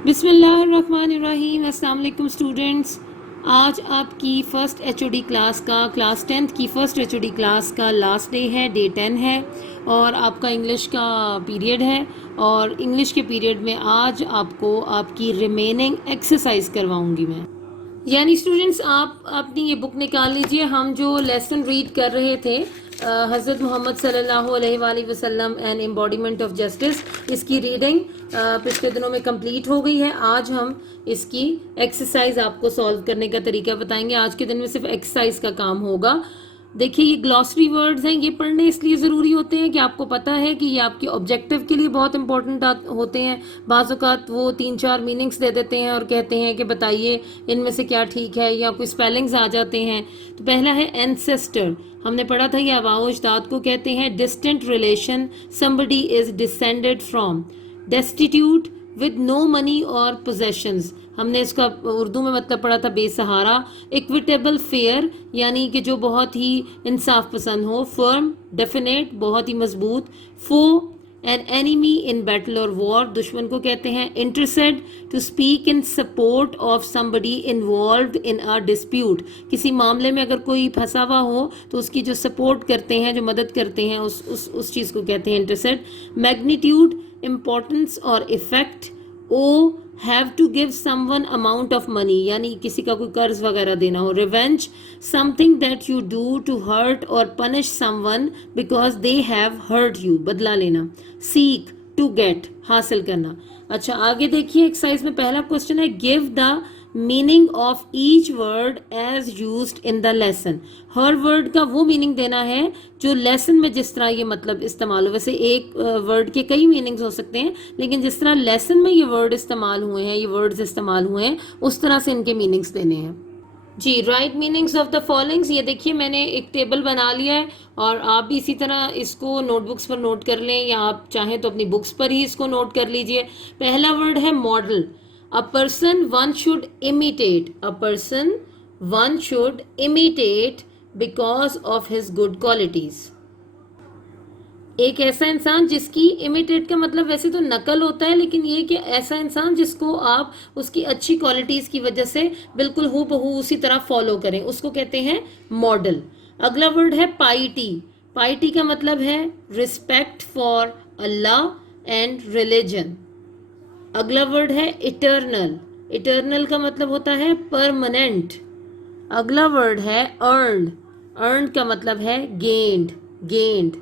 बिस्मिल्लाहिर्रहमानिर्रहीम। अस्सलाम वालेकुम स्टूडेंट्स। आज आपकी फ़र्स्ट एचओडी क्लास का क्लास 10th की फ़र्स्ट एचओडी क्लास का लास्ट डे है, डे 10 है और आपका इंग्लिश का पीरियड है। और इंग्लिश के पीरियड में आज आपको आपकी रिमेनिंग एक्सरसाइज करवाऊंगी मैं। यानी स्टूडेंट्स आप अपनी ये बुक निकाल लीजिए। हम जो लेसन रीड कर रहे थे हज़रत मोहम्मद सल्लल्लाहु अलैहि वसल्लम एंड एम्बॉडीमेंट ऑफ जस्टिस, इसकी रीडिंग पिछले दिनों में कंप्लीट हो गई है। आज हम इसकी एक्सरसाइज आपको सॉल्व करने का तरीका बताएंगे। आज के दिन में सिर्फ एक्सरसाइज का काम होगा। देखिए ये ग्लॉसरी वर्ड्स हैं, ये पढ़ने इसलिए ज़रूरी होते हैं कि आपको पता है कि ये आपके ऑब्जेक्टिव के लिए बहुत इंपॉर्टेंट होते हैं। बाज़ औक़ात वो 3-4 मीनिंग्स दे देते हैं और कहते हैं कि बताइए इनमें से क्या ठीक है, या कोई स्पेलिंग्स आ जाते हैं। तो पहला है एंसेस्टर। हमने पढ़ा था ये आबाओ अजदाद को कहते हैं। Distant relation, somebody is descended from. Destitute, with no money और पोजेशंस, हमने इसका उर्दू में मतलब पढ़ा था बेसहारा। इक्विटेबल फेयर, यानी कि जो बहुत ही इंसाफ पसंद हो। फर्म, डेफिनेट, बहुत ही मजबूत। Foe, an enemy in battle और वॉर, दुश्मन को कहते हैं। Intercede, to speak in support of somebody involved in a dispute, किसी मामले में अगर कोई फंसा हुआ हो तो उसकी जो सपोर्ट करते हैं, जो मदद करते हैं, उस चीज़ को कहते हैं इंटरसेड। मैग्नीट्यूड, इम्पोर्टेंस और effect. Owe, have to give someone amount of money, यानी किसी का कोई कर्ज वगैरह देना हो। Revenge, something that you do to hurt और punish someone because they have hurt you, बदला लेना। सीक, टू गेट, हासिल करना। अच्छा आगे देखिए, एक्सरसाइज में पहला क्वेश्चन है give the meaning of each word as used in the lesson. हर वर्ड का वो मीनिंग देना है जो लेसन में जिस तरह ये मतलब इस्तेमाल हो। वैसे एक वर्ड के कई मीनिंग्स हो सकते हैं, लेकिन जिस तरह लेसन में ये वर्ड इस्तेमाल हुए हैं, ये वर्ड्स इस्तेमाल हुए हैं, उस तरह से इनके मीनिंग्स देने हैं। जी, write meanings of the followings. ये देखिए मैंने एक टेबल बना लिया है और आप भी इसी तरह इसको नोटबुक्स पर नोट कर लें, या आप चाहें तो अपनी बुक्स पर ही इसको नोट कर लीजिए। पहला वर्ड है model. A person one should imitate. A person one should imitate because of his good qualities. एक ऐसा इंसान जिसकी इमिटेट का मतलब वैसे तो नकल होता है, लेकिन ये कि ऐसा इंसान जिसको आप उसकी अच्छी क्वालिटीज की वजह से बिल्कुल हूबहू उसी तरह फॉलो करें, उसको कहते हैं मॉडल। अगला वर्ड है पाइटी। पाइटी का मतलब है respect for Allah and religion. अगला वर्ड है इटर्नल। इटर्नल का मतलब होता है परमानेंट। अगला वर्ड है अर्न। अर्न का मतलब है गेंड, गेंड।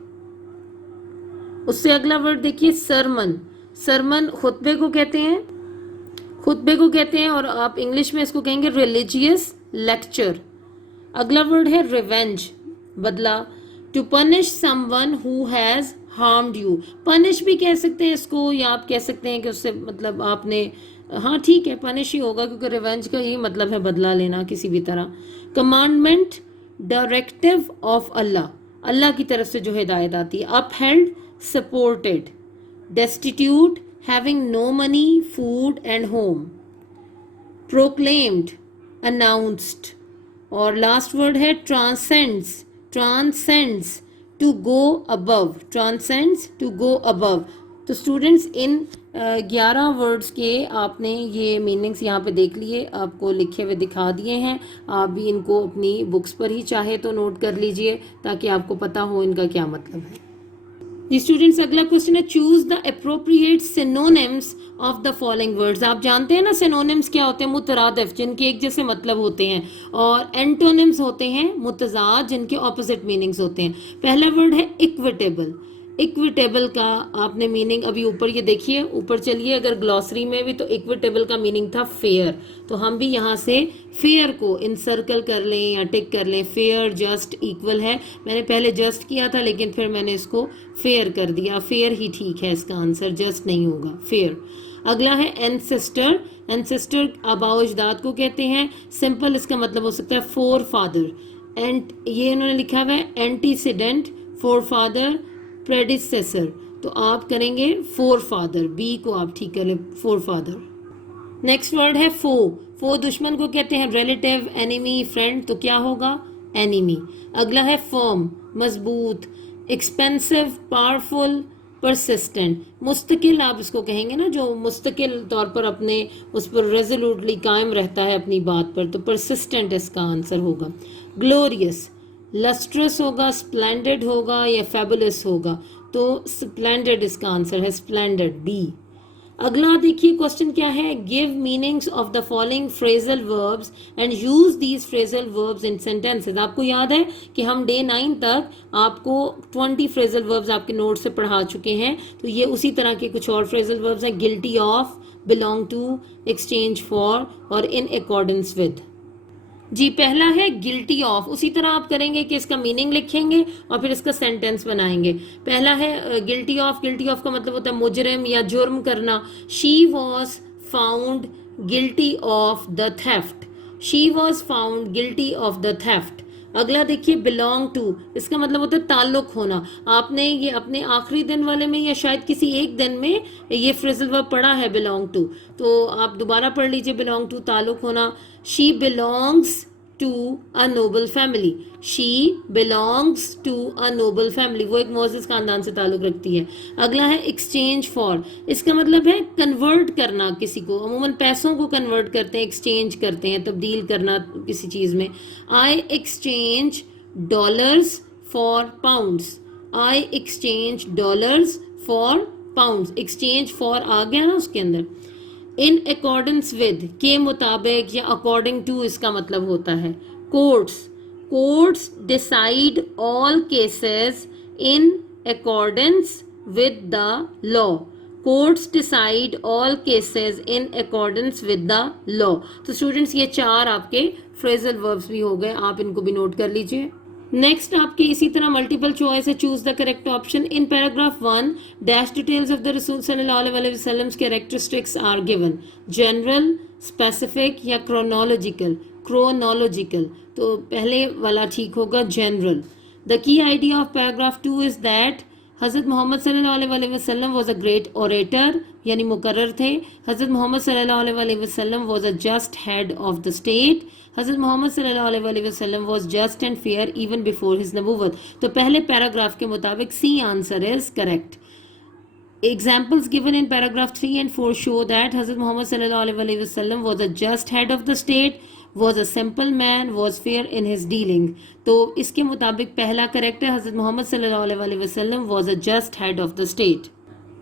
उससे अगला वर्ड देखिए सरमन। सरमन खुतबे को कहते हैं, खुतबे को कहते हैं, और आप इंग्लिश में इसको कहेंगे रिलीजियस लेक्चर। अगला वर्ड है रिवेंज, बदला। To punish someone who has harmed you, punish भी कह सकते हैं इसको, या आप कह सकते हैं कि उससे मतलब आपने, हाँ ठीक है पनिश ही होगा क्योंकि रिवेंज का यही मतलब है बदला लेना किसी भी तरह। Commandment, directive of Allah, Allah की तरफ से जो हिदायत आती है। Upheld, supported. Destitute, having no money, food and home. Proclaimed, announced. और लास्ट वर्ड है transcends. Transcends, to go above. Transcends, to go above. तो स्टूडेंट्स इन 11 वर्ड्स के आपने ये मीनिंग्स यहाँ पे देख लिए, आपको लिखे हुए दिखा दिए हैं। आप भी इनको अपनी बुक्स पर ही चाहे तो नोट कर लीजिए ताकि आपको पता हो इनका क्या मतलब है। जी स्टूडेंट्स, अगला क्वेश्चन है choose the appropriate synonyms of the following words. आप जानते हैं ना सिनोनिम्स क्या होते हैं? मुतरादिफ, जिनके एक जैसे मतलब होते हैं, और एंटोनिम्स होते हैं मुतजाद, जिनके ऑपोजिट मीनिंग्स होते हैं। पहला वर्ड है इक्विटेबल। इक्विटेबल का आपने मीनिंग अभी ऊपर ये देखिए, ऊपर चलिए, अगर ग्लॉसरी में भी तो इक्विटेबल का मीनिंग था फेयर, तो हम भी यहाँ से फेयर को इनसर्कल कर लें या टिक कर लें। फेयर, जस्ट, इक्वल है। मैंने पहले जस्ट किया था लेकिन फिर मैंने इसको फेयर कर दिया। फेयर ही ठीक है इसका आंसर, जस्ट नहीं होगा, फेयर। अगला है एंसेस्टर। एंसेस्टर आबाओ अजदाद को कहते हैं। सिंपल इसका मतलब हो सकता है फोर फादर। एंड ये इन्होंने लिखा हुआ है एंटीसीडेंट, फोर फादर, प्रेडिसेसर, तो आप करेंगे फोर फादर, बी को आप ठीक करें, फोर फादर। नेक्स्ट वर्ड है फो। फो दुश्मन को कहते हैं। रिलेटिव, एनिमी, फ्रेंड, तो क्या होगा? एनिमी। अगला है फर्म, मजबूत। एक्सपेंसिव, पावरफुल, परसिस्टेंट, मुस्तकिल आप इसको कहेंगे ना, जो मुस्तकिल तौर पर अपने उस पर रेजोल्यूटली कायम रहता है अपनी बात पर, तो परसिस्टेंट इसका आंसर होगा। ग्लोरियस, लस्ट्रस होगा, स्प्लेंडेड होगा या फेबुलस होगा, तो स्प्लेंडेड इसका आंसर है, स्प्लेंडेड बी। अगला देखिए क्वेश्चन क्या है, give meanings of the following phrasal verbs and use these phrasal verbs in sentences. आपको याद है कि हम डे 9 तक आपको 20 फ्रेजल वर्ब्स आपके नोट से पढ़ा चुके हैं, तो ये उसी तरह के कुछ और फ्रेजल वर्ब्स हैं, guilty of, belong to, exchange for और इन अकॉर्डेंस विद। जी पहला है गिल्टी ऑफ, उसी तरह आप करेंगे कि इसका मीनिंग लिखेंगे और फिर इसका सेंटेंस बनाएंगे। पहला है गिल्टी ऑफ, गिल्टी ऑफ का मतलब होता है मुजरिम या जुर्म करना। She was found guilty of the theft, she was found guilty of the theft. अगला देखिए बिलोंग टू, इसका मतलब होता है ताल्लुक होना। आपने ये अपने आखिरी दिन वाले में या शायद किसी एक दिन में ये फ्रेजल वर्ब पढ़ा है बिलोंग टू, तो आप दोबारा पढ़ लीजिए बिलोंग टू, ताल्लुक होना। She belongs to a noble family, she belongs to a noble family, वो एक मोअज़्ज़ज़ खानदान से ताल्लुक रखती है। अगला है एक्सचेंज फॉर, इसका मतलब है कन्वर्ट करना किसी को, अमूमन पैसों को कन्वर्ट करते हैं, एक्सचेंज करते हैं, तब्दील करना किसी चीज़ में। I exchange dollars for pounds, I exchange dollars for pounds, exchange for आ गया ना उसके अंदर। इन अकॉर्डेंस विद, के मुताबिक या अकॉर्डिंग टू इसका मतलब होता है। Courts, courts decide all cases in accordance with the law, courts decide all cases in accordance with the law. तो स्टूडेंट्स ये चार आपके फ्रेजल वर्ब्स भी हो गए, आप इनको भी नोट कर लीजिए। नेक्स्ट आपके इसी तरह मल्टीपल चॉइस है, choose the correct option. In paragraph 1 dash details of the रसूल सल्लल्लाहु अलैहि वसल्लम characteristics are given, general, specific या क्रोनोलॉजिकल, क्रोनोलॉजिकल, तो पहले वाला ठीक होगा, general. The key idea of paragraph 2 is that हज़रत मोहम्मद सल्लल्लाहु अलैहि वसल्लम वॉज अ ग्रेट ओरेटर, यानी मुकर्रर थे। हज़रत मोहम्मद सल्लल्लाहु अलैहि वसल्लम was a just head of the state, हज़रत मोहम्मद सल्लल्लाहु अलैहि वसल्लम was just and fair even before his नबूवत। तो पहले पैराग्राफ के मुताबिक C answer is correct. Examples given in paragraph 3 and 4 show that Hazrat Muhammad sallallahu alaihi wasallam was a just head of the state, was a simple man, was fair in his dealing. तो इसके मुताबिक पहला correct है, हज़रत Muhammad सल्लल्लाहु अलैहि वसल्लम was a just head of the state.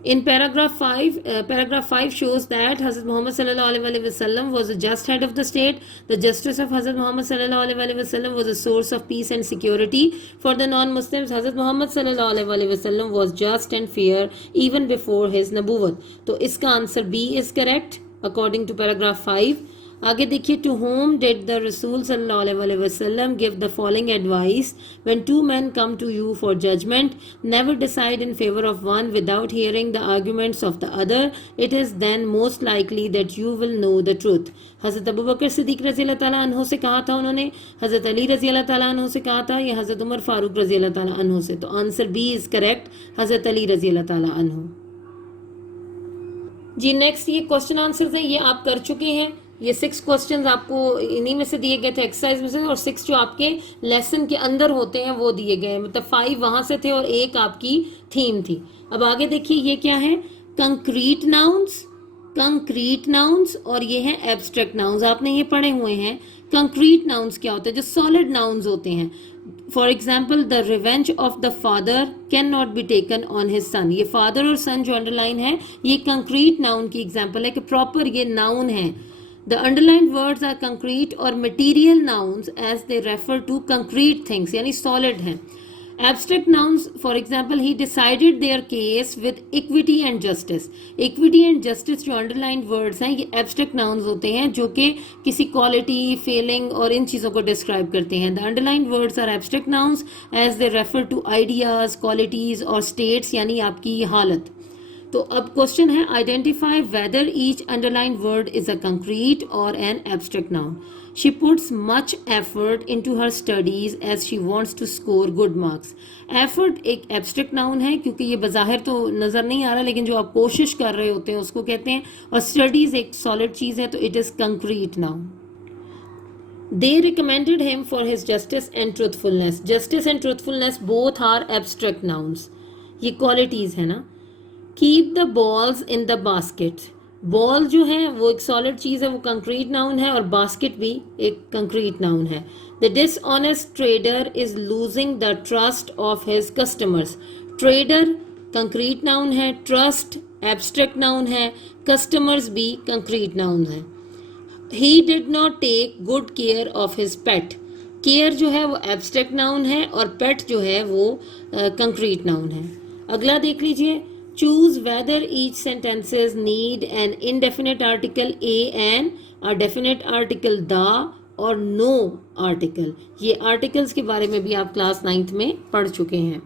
In paragraph 5 shows that Hazrat Muhammad sallallahu alaihi wasallam was a just head of the state. The justice of Hazrat Muhammad sallallahu alaihi wasallam was a source of peace and security for the non-Muslims. Hazrat Muhammad sallallahu alaihi wasallam was just and fair even before his nabuwat. तो इसका answer B is correct according to paragraph 5. आगे देखिए, to home did the रसूल सल्लल्लाहु अलैहि वसल्लम give the following advice when two men come to you for judgement, never decide in favour of one without hearing the arguments of the other, it is then most likely that you will know the truth. हज़रत Abu बकर सिद्दीक रज़ी अल्लाह ताला अन्हु से कहा था उन्होंने, हज़रत अली रज़ी अल्लाह ताला अन्हु से कहा था, या हज़रत उमर फारूक रज़ी अल्लाह ताला अन्हु से। तो आंसर बी इज़ करेक्ट, हज़रत अली रज़ी अल्लाह ताला अन्हु। जी नेक्स्ट ये क्वेश्चन आंसर्स हैं, ये आप कर चुके हैं। ये 6 क्वेश्चंस आपको इन्हीं में से दिए गए थे, एक्सरसाइज में से, और 6 जो आपके लेसन के अंदर होते हैं वो दिए गए हैं, मतलब 5 वहाँ से थे और 1 आपकी थीम थी। अब आगे देखिए ये क्या है, कंक्रीट नाउन्स, कंक्रीट नाउन्स, और ये है एब्स्ट्रैक्ट नाउन्स। आपने ये पढ़े हुए हैं। कंक्रीट नाउन्स क्या होते हैं, जो सॉलिड नाउन्स होते हैं। For example, the revenge of the father can not be taken on his son, ये फादर और सन जो अंडरलाइन है ये कंक्रीट नाउन की एग्जाम्पल है कि प्रॉपर ये नाउन है। The underlined words are concrete or material nouns as they refer to concrete things, यानी solid हैं। Abstract nouns, for example, he decided their case with equity and justice. Equity and justice जो underlined words हैं ये abstract nouns होते हैं जो कि किसी quality, feeling और इन चीज़ों को describe करते हैं। The underlined words are abstract nouns as they refer to ideas, qualities और states, यानी आपकी हालत। तो अब क्वेश्चन है, identify whether each underline word is a concrete और an abstract noun. She puts much effort into her studies as she wants to score good marks. Effort एक abstract noun है क्योंकि ये बाहर तो नज़र नहीं आ रहा, लेकिन जो आप कोशिश कर रहे होते हैं उसको कहते हैं, और स्टडीज एक सॉलिड चीज़ है तो it is concrete noun. They recommended him for his justice and truthfulness. Justice and truthfulness both are abstract nouns. ये qualities है ना। Keep the balls in the basket. Ball जो है वो एक सॉलिड चीज़ है, वो कंक्रीट नाउन है, और बास्केट भी एक कंक्रीट नाउन है। The dishonest trader is losing the trust of his customers. Trader concrete noun है, ट्रस्ट एब्स्ट्रैक्ट नाउन है, कस्टमर्स भी कंक्रीट नाउन है। He did not take good care of his pet. Care जो है वो abstract noun है, और पेट जो है वो कंक्रीट नाउन है। अगला देख लीजिए, choose whether each sentences need an indefinite article a an a definite article the और नो आर्टिकल। ये आर्टिकल्स के बारे में भी आप क्लास 9th में पढ़ चुके हैं।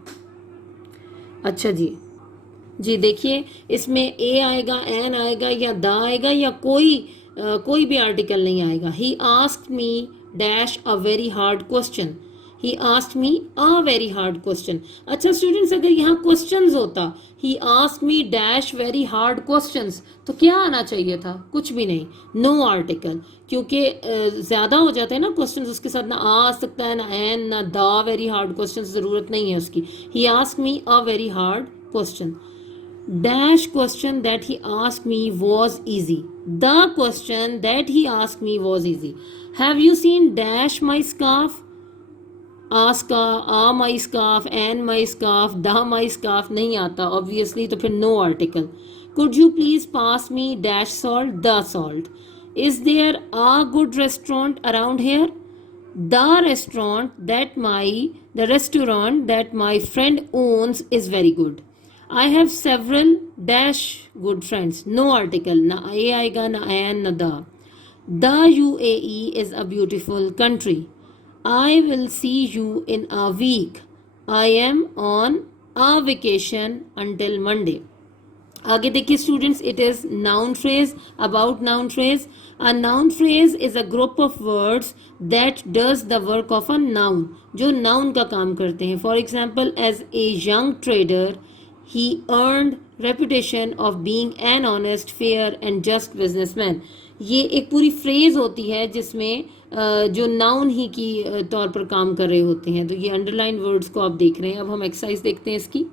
अच्छा जी देखिए, इसमें ए आएगा, एन आएगा, या द आएगा, या कोई भी आर्टिकल नहीं आएगा। He asked me dash a very hard question. He asked me a very hard question. अच्छा स्टूडेंट्स, अगर यहाँ क्वेश्चंस होता, he asked me dash very hard questions, तो क्या आना चाहिए था? कुछ भी नहीं, नो आर्टिकल, क्योंकि ज़्यादा हो जाते हैं ना क्वेश्चंस, उसके साथ ना आ सकता है, ना एन, ना द वेरी हार्ड क्वेश्चन, ज़रूरत नहीं है उसकी। He asked me a very hard question. Dash question that he asked me was easy. The question that he asked me was easy. Have you seen dash my scarf? A my scarf, and my scarf, the my scarf नहीं आता obviously, तो फिर no article. Could you please pass me dash salt, the salt? Is there a good restaurant around here? The restaurant that my friend owns is very good. I have several dash good friends. No article, na a आएगा, ना an, ना the. The UAE is a beautiful country. I will see you in a week. I am on a vacation until Monday. आगे देखिए students, it is noun phrase, about noun phrase. A noun phrase is a group of words that does the work of a noun, जो noun का काम करते हैं। For example, as a young trader he earned reputation of being an honest, fair and just businessman. ये एक पूरी phrase होती है जिसमें जो नाउन ही की तौर पर काम कर रहे होते हैं। तो ये अंडरलाइन वर्ड्स को आप देख रहे हैं। अब हम एक्सरसाइज देखते हैं इसकी।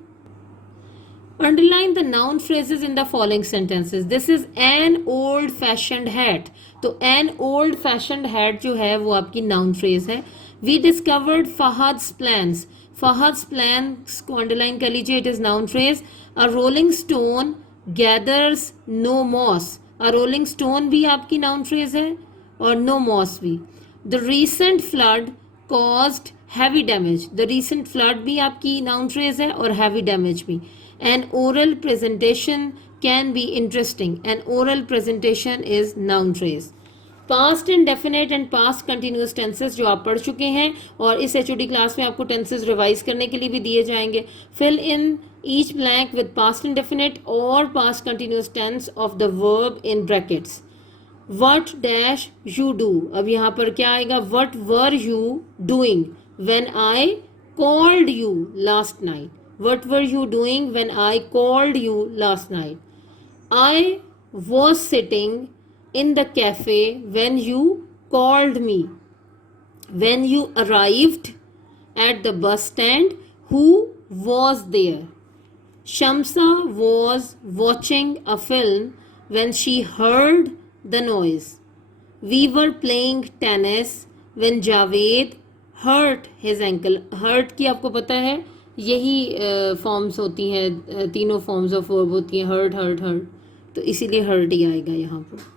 Underline the noun phrases in the following sentences. This is an old fashioned hat. तो an old fashioned hat जो है वो आपकी noun phrase है। We discovered Fahad's plans. Fahad's plans को underline कर लीजिए, it is noun phrase. A rolling stone gathers no moss. A rolling stone भी आपकी noun phrase है, और no moss भी. The recent flood caused heavy damage. The recent flood भी आपकी noun phrase है, और heavy damage भी. An oral presentation can be interesting. An oral presentation is noun phrase. Past indefinite and past continuous tenses जो आप पढ़ चुके हैं, और इस HOD क्लास में आपको tenses रिवाइज करने के लिए भी दिए जाएंगे। Fill in each blank with past indefinite or past continuous tense of the verb in brackets. What dash you do? अब यहाँ पर क्या आएगा? What were you doing when I called you last night? What were you doing when I called you last night? I was sitting in the cafe when you called me. When you arrived at the bus stand, who was there? Shamsa was watching a film when she heard the noise. We were playing tennis when Javed hurt his ankle. Hurt की आपको पता है यही forms होती हैं, तीनों forms of verb होती हैं, हर्ट हर्ट हर्ट, तो इसीलिए हर्ट ही आएगा यहाँ पर।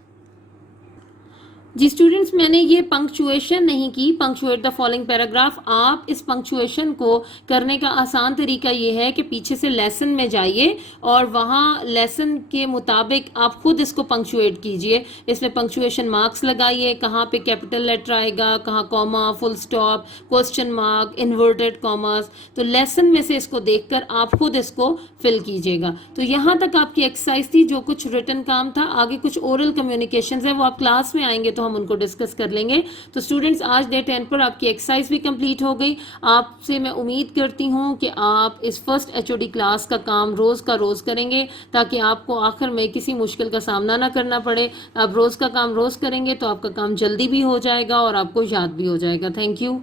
जी स्टूडेंट्स, मैंने ये पंक्चुएशन नहीं की, पंक्चुएट द फॉलोइंग पैराग्राफ। आप इस पंक्चुएशन को करने का आसान तरीका ये है कि पीछे से लेसन में जाइए और वहाँ लेसन के मुताबिक आप खुद इसको पंक्चुएट कीजिए। इसमें पंक्चुएशन मार्क्स लगाइए, कहाँ पे कैपिटल लेटर आएगा, कहाँ comma, full stop, question mark, inverted commas. तो लेसन में से इसको देखकर आप खुद इसको फिल कीजिएगा। तो यहाँ तक आपकी एक्सरसाइज थी, जो कुछ रिटन काम था। आगे कुछ ओरल कम्युनिकेशन है, वो आप क्लास में आएंगे तो हम उनको डिस्कस कर लेंगे। तो स्टूडेंट्स, आज डे 10 पर आपकी एक्सरसाइज भी कंप्लीट हो गई। आपसे मैं उम्मीद करती हूँ कि आप इस फर्स्ट HOD क्लास का काम रोज का रोज करेंगे, ताकि आपको आखिर में किसी मुश्किल का सामना ना करना पड़े। आप रोज का काम रोज करेंगे तो आपका काम जल्दी भी हो जाएगा और आपको याद भी हो जाएगा। Thank you.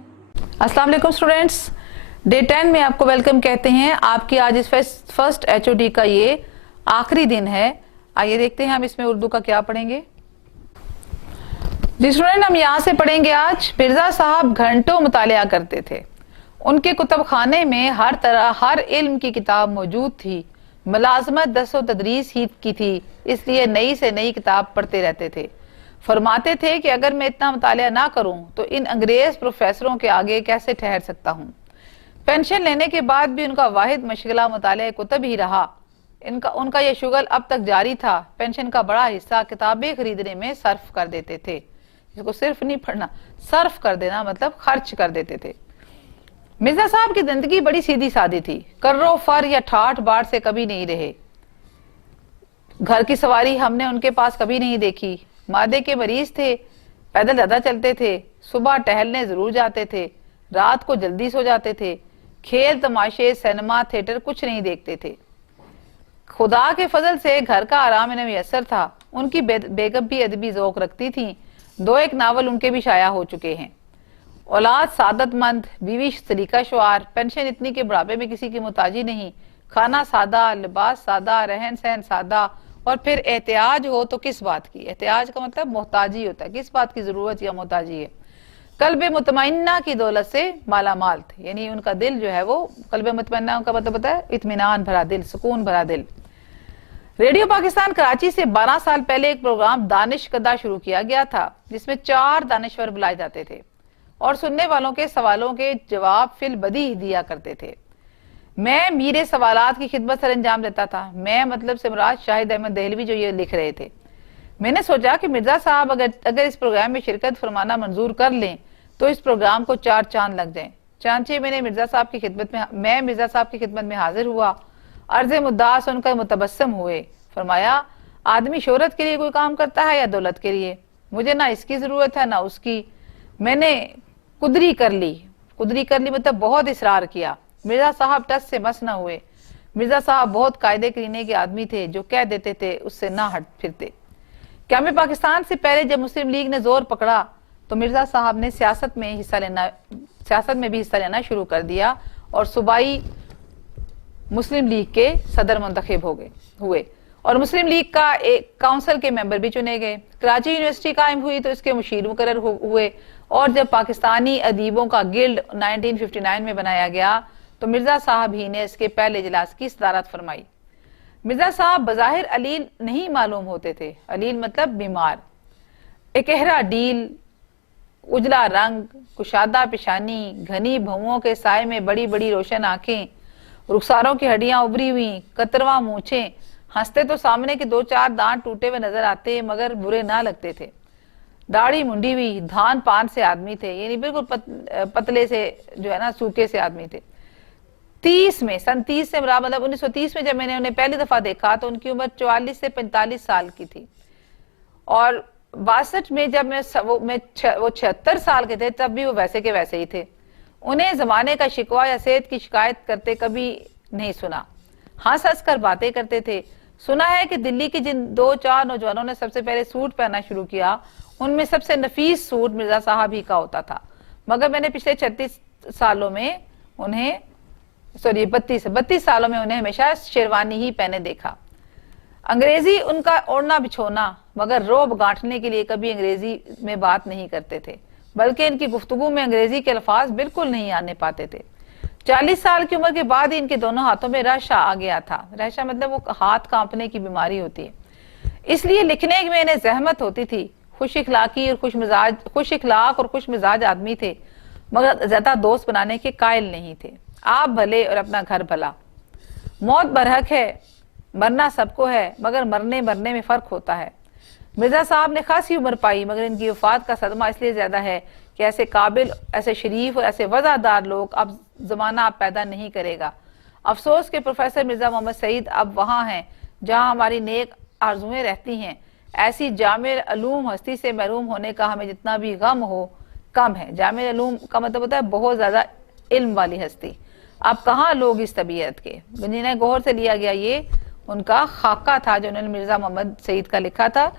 अस्सलाम वालेकुम स्टूडेंट्स, डे 10 में आपको वेलकम कहते हैं। आपकी आज इस फर्स्ट HOD का ये आखिरी दिन है। आइए देखते हैं हम इसमें उर्दू का क्या पढ़ेंगे। जी स्टूडेंट, हम यहाँ से पढ़ेंगे आज। मिर्जा साहब घंटों मुतालिया करते थे। उनके कुतुब खाने में हर तरह हर इल्म की किताब मौजूद थी। मुलाजमत दरसो तदरीस ही की थी, इसलिए नई से नई किताब पढ़ते रहते थे। फरमाते थे कि अगर मैं इतना मुतालिया ना करूं तो इन अंग्रेज प्रोफेसरों के आगे कैसे ठहर सकता हूं। पेंशन लेने के बाद भी उनका वाहिद मशगला मुतालिया कुतुब ही रहा। उनका यह शुगल अब तक जारी था। पेंशन का बड़ा हिस्सा किताबें खरीदने में सर्फ कर देते थे। इसको सिर्फ नहीं पढ़ना, सर्फ कर देना मतलब खर्च कर देते थे। मिर्जा साहब की जिंदगी बड़ी सीधी सादी थी। कर्रो फर या ठाठ बाट से कभी नहीं रहे। घर की सवारी हमने उनके पास कभी नहीं देखी। मादे के मरीज थे, पैदल ज्यादा चलते थे। सुबह टहलने जरूर जाते थे, रात को जल्दी सो जाते थे। खेल तमाशे सिनेमा थिएटर कुछ नहीं देखते थे। खुदा के फजल से घर का आराम इन्हें मैसर था। उनकी बेगम भी अदबी ज़ौक़ रखती थी। 2-1 नावल उनके भी शाया हो चुके हैं। औलाद सादतमंद, बीवी सलीका शुआर, पेंशन इतनी के बुढ़ापे में किसी की मुताजी नहीं। खाना सादा, लिबास सादा, रहन सहन सादा, और फिर एहतियाज हो तो किस बात की। एहतियाज का मतलब मोहताजी होता है, किस बात की जरूरत या मोहताजी है। कल्बे मुतमइन्ना की दौलत से माला माल थे, यानी उनका दिल जो है वो, कल्बे मुतमइन्ना का मतलब होता है इत्मीनान भरा दिल, सुकून भरा दिल। रेडियो पाकिस्तान कराची से 12 साल पहले एक प्रोग्राम दानिश कदा शुरू किया गया था, जिसमें 4 दानिश्वर बुलाए जाते थे और सुनने वालों के सवालों के जवाब फिल बदी दिया करते थे। मैं मीरे सवालात की खिदमत सर अंजाम देता था। मैं मतलब सिमराज शाहिद अहमद दहलवी जो ये लिख रहे थे। मैंने सोचा कि मिर्जा साहब अगर इस प्रोग्राम में शिरकत फरमाना मंजूर कर लें तो इस प्रोग्राम को 4 चांद लग जाएं। चांचे मैं मिर्जा साहब की खिदमत में हाजिर हुआ। अर्ज मुद्दा सुनकर मुतबस्सम हुए। फरमाया, आदमी शोहरत के लिए कोई काम करता है या दौलत के लिए? मुझे ना इसकी जरूरत है ना उसकी। मैंने कुदरी कर ली मतलब बहुत इसरार किया। मिर्जा साहब टस से मस न हुए। मिर्जा साहब बहुत कायदे करीने के आदमी थे, जो कह देते थे उससे ना हट फिरते। क़याम पाकिस्तान से पहले जब मुस्लिम लीग ने जोर पकड़ा तो मिर्जा साहब ने सियासत में भी हिस्सा लेना शुरू कर दिया और सूबाई मुस्लिम लीग के सदर मुंतखब हुए और मुस्लिम लीग का एक काउंसिल के मेंबर भी चुने गए। कराची यूनिवर्सिटी कायम हुई तो इसके मुशीर मुकर्रर हुए और जब पाकिस्तानी अदीबों का गिल्ड 1959 में बनाया गया तो मिर्जा साहब ही ने इसके पहले इजलास की सदारत फरमाई। मिर्जा साहब बज़ाहिर अलील नहीं मालूम होते थे। अलील मतलब बीमार। एकहरा डील, उजला रंग, कुशादा पेशानी, घनी भौंओं के साए में बड़ी बड़ी रोशन आंखें, रुखसारों की हड्डियां उभरी हुई, कतरवा मूछें। हंसते तो सामने के 2-4 दांत टूटे हुए नजर आते मगर बुरे ना लगते थे। दाढ़ी मुंडी हुई, धान पान से आदमी थे, यानी बिल्कुल पतले से जो है ना सूखे से आदमी थे। सन 30 से मतलब 1930 में जब मैंने उन्हें पहली दफा देखा तो उनकी उम्र 44 से 45 साल की थी और 62 में जब वो 76 साल के थे तब भी वो वैसे के वैसे ही थे। उन्हें जमाने का शिकवा या सेहत की शिकायत करते कभी नहीं सुना। हंस हंस कर बातें करते थे। सुना है कि दिल्ली के जिन 2-4 नौजवानों ने सबसे पहले सूट पहनना शुरू किया उनमें सबसे नफीस सूट मिर्जा साहब ही का होता था, मगर मैंने पिछले 32 सालों में उन्हें 32 सालों में उन्हें हमेशा शेरवानी ही पहने देखा। अंग्रेजी उनका ओढ़ना बिछोना, मगर रोब गांठने के लिए कभी अंग्रेजी में बात नहीं करते थे, बल्कि इनकी गुफ्तगू में अंग्रेजी के अल्फाज बिल्कुल नहीं आने पाते थे। 40 साल की उम्र के बाद ही इनके दोनों हाथों में रश आ गया था। रशा मतलब वो हाथ कांपने की बीमारी होती है, इसलिए लिखने में इन्हें जहमत होती थी। खुश इखलाक और खुश मिजाज आदमी थे, मगर ज्यादा दोस्त बनाने के कायल नहीं थे। आप भले और अपना घर भला। मौत बरहक है, मरना सबको है, मगर मरने में फर्क होता है। मिर्जा साहब ने खासी उम्र पाई, मगर इनकी वफात का सदमा इसलिए ज्यादा है कि ऐसे काबिल, ऐसे शरीफ और ऐसे वज़ादार लोग अब जमाना पैदा नहीं करेगा। अफसोस के प्रोफेसर मिर्जा मोहम्मद सईद अब वहाँ हैं जहाँ हमारी नेक आरजुएं रहती हैं। ऐसी जामिल अलूम हस्ती से महरूम होने का हमें जितना भी गम हो कम है। जामिल अलूम का मतलब होता है बहुत ज्यादा इल्म वाली हस्ती। अब कहाँ लोग इस तबीयत के। जिन्हें गौहर से लिया गया ये उनका खाका था जो उन्होंने मिर्जा मोहम्मद सईद का लिखा था।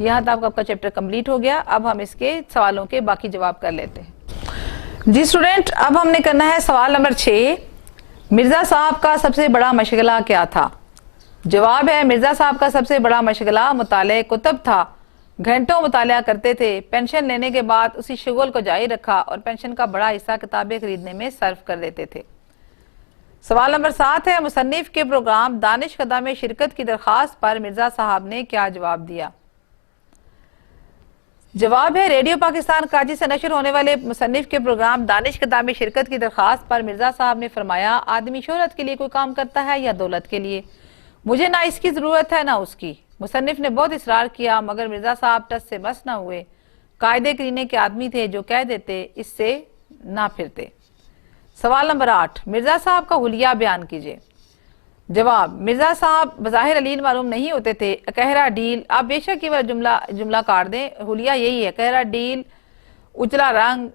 यहाँ तक आपका चैप्टर कंप्लीट हो गया। अब हम इसके सवालों के बाकी जवाब कर लेते हैं। जी स्टूडेंट, अब हमने करना है सवाल नंबर 6। मिर्जा साहब का सबसे बड़ा मशगला क्या था? जवाब है मिर्जा साहब का सबसे बड़ा मशगला मुताले कुतब था। घंटों मुताला करते थे। पेंशन लेने के बाद उसी शुगल को जारी रखा और पेंशन का बड़ा हिस्सा किताबें खरीदने में सर्फ कर देते थे। सवाल नंबर 7 है, मुसन्निफ के प्रोग्राम दानिश कदा में शिरकत की दरख्वास्त पर मिर्जा साहब ने क्या जवाब दिया? जवाब है रेडियो पाकिस्तान कराची से नशर होने वाले मुसन्निफ के प्रोग्राम दानिश कदा में शिरकत की दरख्वास्त पर मिर्जा साहब ने फरमाया, आदमी शोहरत के लिए कोई काम करता है या दौलत के लिए? मुझे ना इसकी ज़रूरत है ना उसकी। मुसन्निफ ने बहुत इसरार किया मगर मिर्जा साहब टस से बस ना हुए। कायदे करीने के आदमी थे जो कह देते इससे ना फिरते। सवाल नंबर 8, मिर्जा साहब का हुलिया बयान कीजिए। जवाब, मिर्जा साहब बज़ाहिर अलीन मालूम नहीं होते थे। कहरा डील, आप बेशक की वह जुमला काट दें, हुलिया यही है। कहरा डील, उजला रंग,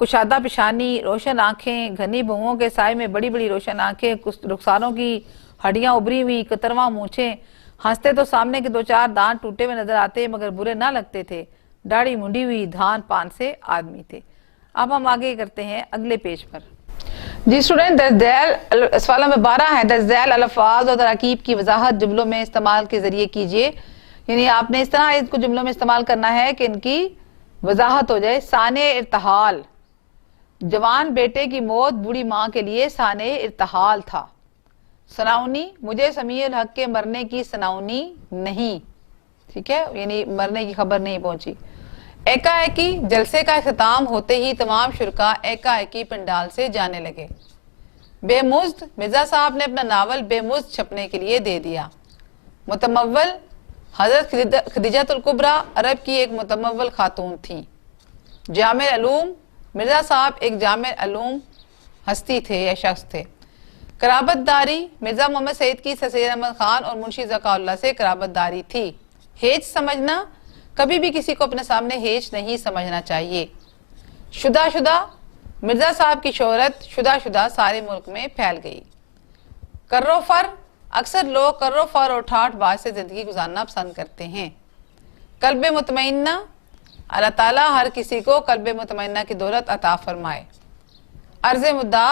कुशादा पेशानी, रोशन आंखें, घनी भुओं के साय में बड़ी बड़ी रोशन आंखें, कुछ रुखसारों की हड्डियां उभरी हुई, कतरवा मूछें। हंसते तो सामने के 2-4 दांत टूटे हुए नजर आते मगर बुरे ना लगते थे। दाढ़ी मुंडी हुई, धान पान से आदमी थे। अब हम आगे करते हैं अगले पेज पर। जी स्टूडेंट, सवाल नंबर 12 है, दर्जैल अल्फाज और तरकीब की वजाहत जुमलों में इस्तेमाल के जरिए कीजिए। यानी आपने इस तरह इसको जुमलों में इस्तेमाल करना है कि इनकी वजाहत हो जाए। साने इर्तहाल, जवान बेटे की मौत बूढ़ी माँ के लिए साने इर्तहाल था। सनाउनी, मुझे समीउल हक के मरने की सनाउनी नहीं, ठीक है, यानी मरने की खबर नहीं पहुंची। एकाएकी, जलसे का इख्तिताम होते ही तमाम शुरका एकाएकी पंडाल से जाने लगे। बेमुज़्द, मिर्जा साहब ने अपना नावल बेमुज़्द छपने के लिए दे दिया। मुतमव्वल, हजरत खदीजतुल कुबरा अरब की एक मुतमव्वल खातून थी। जामिल अलूम, मिर्जा साहब एक जामिल अलूम हस्ती थे या शख्स थे। कराबतदारी, मिर्जा मोहम्मद सईद की ससैर अहमद खान और मुंशी ज़काउल्लाह से कराबतदारी थी। हेज समझना, कभी भी किसी को अपने सामने हेज नहीं समझना चाहिए। शुदा, मिर्जा साहब की शोहरत शुदा सारे मुल्क में फैल गई। कर्रोफर, अक्सर लोग कर्रोफर और ठाठ बाज से जिंदगी गुजारना पसंद करते हैं। कल्बे मुतमइन्ना, अल्लाह ताला हर किसी को कल्बे मुतमइन्ना की दौलत अता फरमाए। अर्ज़े मुद्दा,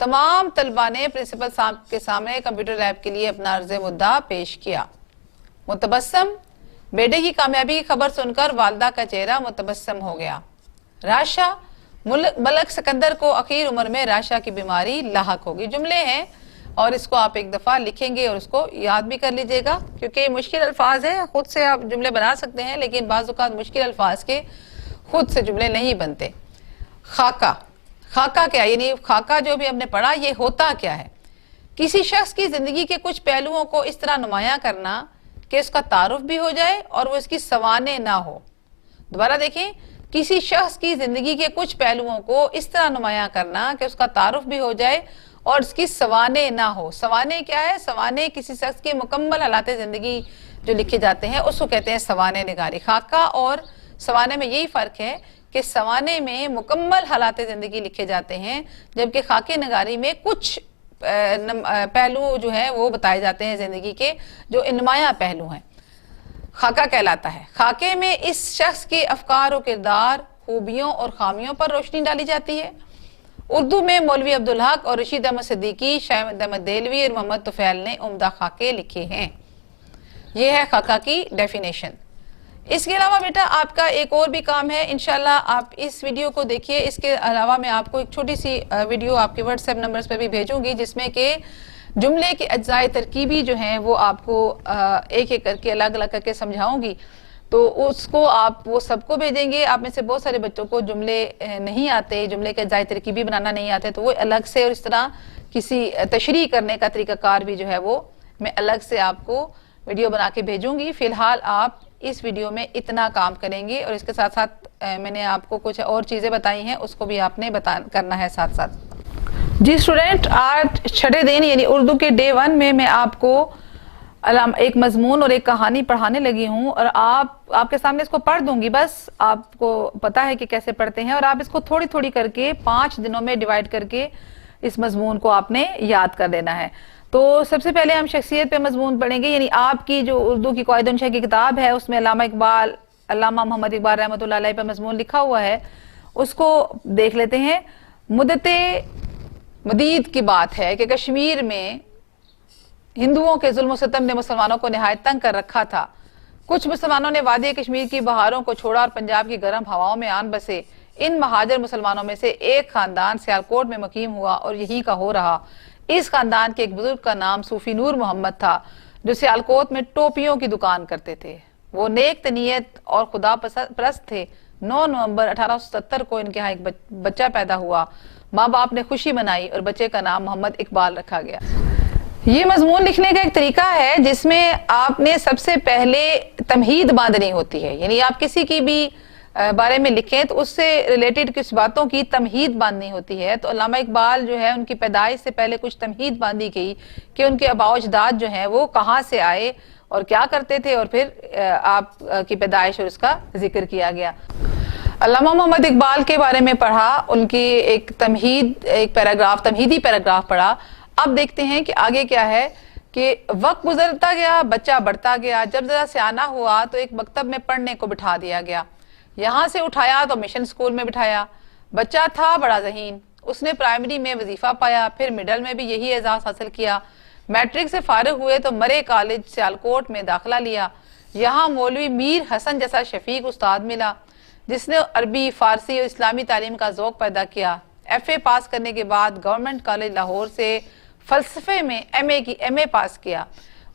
तमाम तलबा ने प्रिंसिपल साहब के सामने कंप्यूटर लैब के लिए अपना अर्ज़े मुद्दा पेश किया। मुतबस्सम, बेटे की कामयाबी की खबर सुनकर वालदा का चेहरा मुतबस्सम हो गया। राशा, मलक सिकंदर को आखिर उम्र में राशा की बीमारी लाहक होगी। जुमले हैं और इसको आप एक दफ़ा लिखेंगे और उसको याद भी कर लीजिएगा क्योंकि मुश्किल अल्फाज है। खुद से आप जुमले बना सकते हैं लेकिन बाज़ औक़ात मुश्किल अल्फाज के खुद से जुमले नहीं बनते। खाका, खाका क्या, यानी खाका जो भी हमने पढ़ा ये होता क्या है? किसी शख्स की ज़िंदगी के कुछ पहलुओं को इस तरह नुमाया करना कि उसका तारुफ भी हो जाए और वो इसकी सवाने ना हो। दोबारा देखें, किसी शख्स की जिंदगी के कुछ पहलुओं को इस तरह नुमाया करना कि उसका तारुफ भी हो जाए और उसकी सवाने ना हो। सवाने क्या है? सवाने किसी शख्स की मुकम्मल हालात जिंदगी जो लिखे जाते हैं उसको कहते हैं सवाने निगारी। खाका और सवाने में यही फर्क है कि सवाने में मुकम्मल हालात जिंदगी लिखे जाते हैं जबकि खाके निगारी में कुछ पहलू जो है वो बताए जाते हैं जिंदगी के जो नुमाया पहलू हैं। खाका कहलाता है। खाके में इस शख्स के अफकार और किरदार, खूबियों और खामियों पर रोशनी डाली जाती है। उर्दू में मौलवी अब्दुल हक और रशीद अहमद सिद्दीकी, शाहिद अहमद देलवी और मोहम्मद तुफैल ने उम्दा खाके लिखे हैं। यह है खाका की डेफिनेशन। इसके अलावा बेटा आपका एक और भी काम है, इंशाल्लाह आप इस वीडियो को देखिए। इसके अलावा मैं आपको एक छोटी सी वीडियो आपके व्हाट्सएप नंबर्स पर भी भेजूंगी जिसमें कि जुमले के अज्जाए तरकीबी जो हैं वो आपको एक एक करके अलग अलग करके समझाऊंगी। तो उसको आप वो सबको भेजेंगे। आप में से बहुत सारे बच्चों को जुमले नहीं आते, जुमले के अज्जाए तरकीबी बनाना नहीं आते, तो वो अलग से और इस तरह किसी तशरीह करने का तरीक़ाकार भी जो है वो मैं अलग से आपको वीडियो बना के भेजूंगी। फिलहाल आप इस वीडियो में इतना काम करेंगे और इसके साथ साथ मैंने आपको कुछ और चीज़ें बताई हैं उसको भी आपने करना है साथ साथ। जी स्टूडेंट, आज छठे दिन यानी उर्दू के डे 1 में मैं आपको एक मजमून और एक कहानी पढ़ाने लगी हूँ और आपके सामने इसको पढ़ दूंगी। बस आपको पता है कि कैसे पढ़ते हैं और आप इसको थोड़ी थोड़ी करके 5 दिनों में डिवाइड करके इस मजमून को आपने याद कर देना है। तो सबसे पहले हम शख्सियत पे मजमून पढ़ेंगे, यानी आपकी जो उर्दू की क़वाइद इंशा की किताब है उसमें अल्लामा मोहम्मद इकबाल रहमतुल्लाह अलैह पे मजमून लिखा हुआ है, उसको देख लेते हैं। मुद्दते मदीद की बात है कि कश्मीर में हिंदुओं के जुल्म सितम ने मुसलमानों को निहायत तंग कर रखा था। कुछ मुसलमानों ने वादी कश्मीर की बहारों को छोड़ा और पंजाब की गर्म हवाओं में आन बसे। इन महाजर मुसलमानों में से एक खानदान सियालकोट में मुकीम हुआ और यहीं का हो रहा। इस खानदान के एक बुजुर्ग का नाम सूफी नूर मोहम्मद था, जो सियालकोट में टोपियों की दुकान करते थे। वो नेक तनीयत और खुदा परस्त थे। 9 नवंबर 1870 को इनके यहाँ एक बच्चा पैदा हुआ। माँ बाप ने खुशी मनाई और बच्चे का नाम मोहम्मद इकबाल रखा गया। ये मजमून लिखने का एक तरीका है जिसमें आपने सबसे पहले तमहीद बांधनी होती है, यानी आप किसी की भी बारे में लिखें तो उससे रिलेटेड कुछ बातों की तमहीद बांधनी होती है। तो अल्लामा इकबाल जो है, उनकी पैदाइश से पहले कुछ तमहीद बांधी गई कि उनके आबाओ अजदाद जो हैं वो कहाँ से आए और क्या करते थे, और फिर आप की पैदाइश और उसका जिक्र किया गया। अल्लामा मोहम्मद इकबाल के बारे में पढ़ा, उनकी एक तमहीदी पैराग्राफ पढ़ा। अब देखते हैं कि आगे क्या है कि वक्त गुजरता गया, बच्चा बढ़ता गया। जब जरा सियाना हुआ तो एक मकतब में पढ़ने को बिठा दिया गया। यहाँ से उठाया तो मिशन स्कूल में बिठाया। बच्चा था बड़ा ज़हीन, उसने प्राइमरी में वजीफा पाया, फिर मिडल में भी यही एजाज हासिल किया। मैट्रिक से फारिग हुए तो मरे कॉलेज सियालकोट में दाखिला लिया। यहाँ मौलवी मीर हसन जैसा शफीक उस्ताद मिला, जिसने अरबी, फारसी और इस्लामी तालीम का ज़ौक़ पैदा किया। FA पास करने के बाद गवर्नमेंट कॉलेज लाहौर से फ़लसफ़े में MA पास किया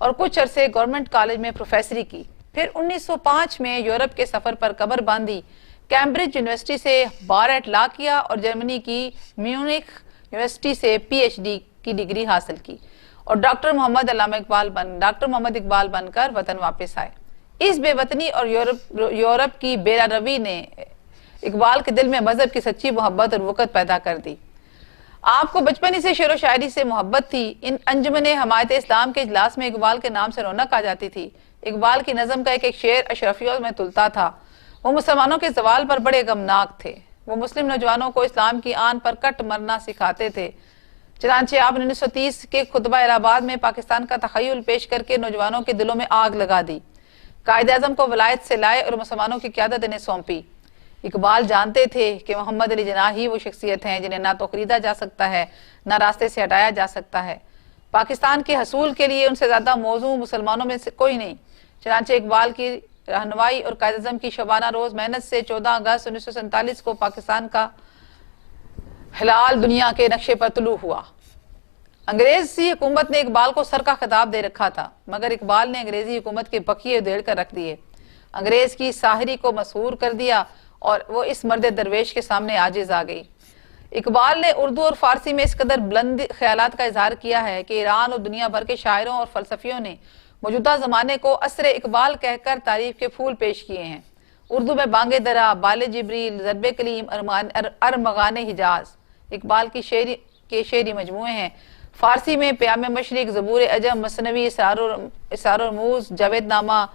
और कुछ अरसे गवर्नमेंट कॉलेज में प्रोफेसरी की। फिर 1905 में यूरोप के सफ़र पर कबर बांधी। कैम्ब्रिज यूनिवर्सिटी से बार एट लॉ किया और जर्मनी की म्यूनिख यूनिवर्सिटी से PhD की डिग्री हासिल की और डॉक्टर मोहम्मद इकबाल बनकर वतन वापस आए। इस बेवतनी और यूरोप की बेरारवी ने इकबाल के दिल में मजहब की सच्ची मोहब्बत और वक़्त पैदा कर दी। आपको बचपन ही से शेर व शायरी से मोहब्बत थी। इन अंजुमने हमायत इस्लाम के इजलास में इकबाल के नाम से रौनक आ जाती थी। इकबाल की नज़म का एक शेर अशरफियों में तुलता था। वो मुसलमानों के जवाल पर बड़े गमनाक थे। वो मुस्लिम नौजवानों को इस्लाम की आन पर कट मरना सिखाते थे। चनांचे आपने 1930 के खुतबा इलाहाबाद में पाकिस्तान का तखय्युल पेश करके नौजवानों के दिलों में आग लगा दी। कायद आज़म को वलायत से लाए और मुसलमानों की क़यादत इन्हें सौंपी। इकबाल जानते थे कि मोहम्मद अली जिन्नाह ही वो शख्सियत हैं जिन्हें ना तो खरीदा जा सकता है, ना रास्ते से हटाया जा सकता है। पाकिस्तान के हसूल के लिए उनसे ज़्यादा मौजू मुसलमानों में से कोई नहीं। चनांचे इकबाल की रहनुमाई और कायद आज़म की शबाना रोज़ मेहनत से 14 अगस्त 1947 को पाकिस्तान का हिलाल दुनिया के नक्शे पर तुलू हुआ। अंग्रेजी हुकूमत ने इकबाल को सर का खिताब दे रखा था, मगर इकबाल ने अंग्रेजी हुकूमत के बकिए उधेड़ कर रख दिए। अंग्रेज की साहरी को मशहूर कर दिया और वो इस मर्द दरवेश के सामने आजिज आ गई। इकबाल ने उर्दू और फारसी में इस कदर बुलंद ख्यालात का इजहार किया है कि ईरान और दुनिया भर के शायरों और फलसफियों ने मौजूदा ज़माने को असरे इकबाल कहकर तारीफ के फूल पेश किए हैं। उर्दू में बांगे दरा, बाले जिब्रील, ज़रबे कलीम, अरमगाने हिजाज इकबाल की शेरी मजमूए हैं। फारसी में प्यामे मशरिक, ज़बूर अजम, मसनवी, इसार मूज, जावेदनामा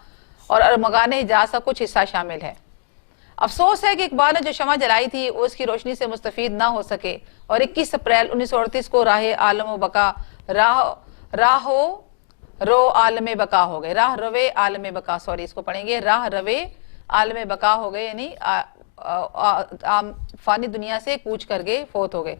और अरमगाने हिजाज का कुछ हिस्सा शामिल है। अफसोस है कि इकबाल ने जो शमा जलाई थी वो उसकी रोशनी से मुस्तफीद ना हो सके और 21 अप्रैल 1938 को राह रवे आलम बका हो गए, यानी फानी दुनिया से कूच कर गए, फोत हो गए।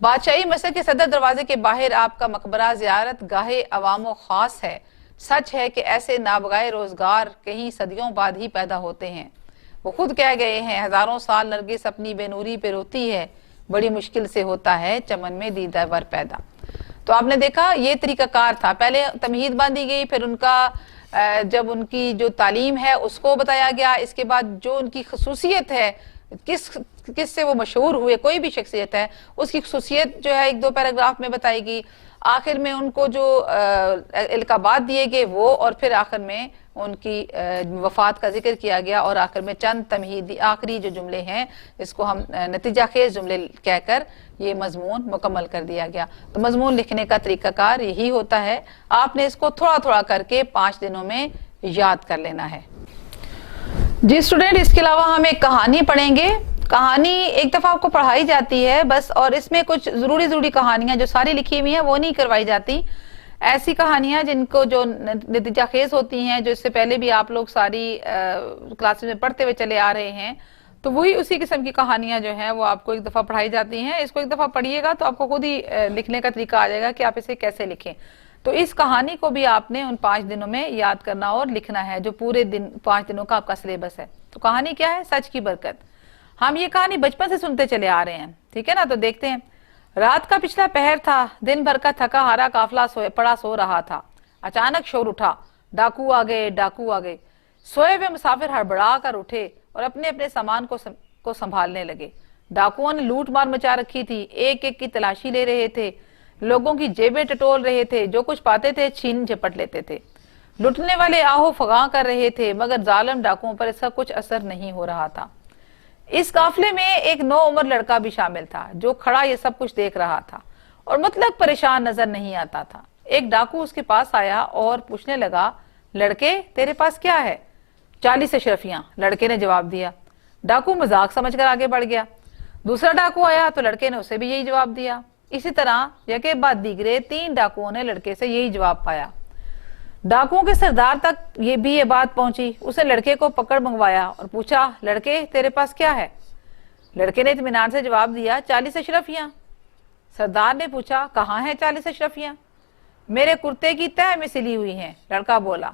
बादशाही मस्जिद के सदर दरवाजे के बाहर आपका मकबरा जियारत गाहे अवामो खास है। सच है कि ऐसे नाबगाए रोजगार कहीं सदियों बाद ही पैदा होते हैं। वो खुद कह गए हैं, हजारों साल नरगिस अपनी बेनूरी पे रोती है, बड़ी मुश्किल से होता है चमन में दीदा वर पैदा। तो आपने देखा ये तरीकाकार था। पहले तमहीद बांधी गई, फिर उनका जब उनकी जो तालीम है उसको बताया गया, इसके बाद जो उनकी खसूसियत है, किस से वो मशहूर हुए, कोई भी शख्सियत है उसकी खसूसियत जो है 1-2 पैराग्राफ में बताएगी। आखिर में उनको जो इल्काबात दिए गए वो, और फिर आखिर में उनकी वफात का जिक्र किया गया और आखिर में चंद तमहीदी आखिरी जो जुमले हैं इसको हम नतीजा खेज जुमले कहकर ये मजमून मुकम्मल कर दिया गया। तो मजमून लिखने का तरीकाकार यही होता है, आपने इसको थोड़ा थोड़ा करके 5 दिनों में याद कर लेना है। जी स्टूडेंट, इसके अलावा हम एक कहानी पढ़ेंगे। कहानी एक दफ़ा आपको पढ़ाई जाती है बस, और इसमें कुछ ज़रूरी कहानियाँ जो सारी लिखी हुई हैं वो नहीं करवाई जाती। ऐसी कहानियाँ जिनको जो नतीजा खेज होती हैं, जो इससे पहले भी आप लोग सारी क्लासेस में पढ़ते हुए चले आ रहे हैं, तो वही उसी किस्म की कहानियाँ जो हैं वो आपको एक दफ़ा पढ़ाई जाती हैं। इसको एक दफ़ा पढ़िएगा तो आपको खुद ही लिखने का तरीका आ जाएगा कि आप इसे कैसे लिखें। तो इस कहानी को भी आपने उन 5 दिनों में याद करना और लिखना है, जो पूरे दिन 5 दिनों का आपका सिलेबस है। तो कहानी क्या है? सच की बरकत। हम ये कहानी बचपन से सुनते चले आ रहे हैं, ठीक है ना। तो देखते हैं। रात का पिछला पहर था, दिन भर का थका हारा काफिला पड़ा सो रहा था। अचानक शोर उठा, डाकू आ गए, डाकू आ गए। सोए हुए मुसाफिर हड़बड़ा कर उठे और अपने अपने सामान को संभालने लगे। डाकुओं ने लूट मार मचा रखी थी, एक एक की तलाशी ले रहे थे, लोगों की जेबें टटोल रहे थे, जो कुछ पाते थे छीन झपट लेते थे। लुटने वाले आहो फगां कर रहे थे, मगर जालिम डाकुओं पर इसका कुछ असर नहीं हो रहा था। इस काफिले में एक 9 उम्र लड़का भी शामिल था, जो खड़ा ये सब कुछ देख रहा था और मतलब परेशान नजर नहीं आता था। एक डाकू उसके पास आया और पूछने लगा, लड़के तेरे पास क्या है? 40 अशरफियां, लड़के ने जवाब दिया। डाकू मजाक समझकर आगे बढ़ गया। दूसरा डाकू आया तो लड़के ने उसे भी यही जवाब दिया। इसी तरह यके बाद दीगरे 3 डाकुओं ने लड़के से यही जवाब पाया। डाकुओं के सरदार तक ये बात पहुंची। उसने लड़के को पकड़ मंगवाया और पूछा, लड़के तेरे पास क्या है? लड़के ने इत्मीनान से जवाब दिया, 40 अशरफियां। सरदार ने पूछा, कहाँ है 40 अशरफियां? मेरे कुर्ते की तह में सिली हुई हैं, लड़का बोला।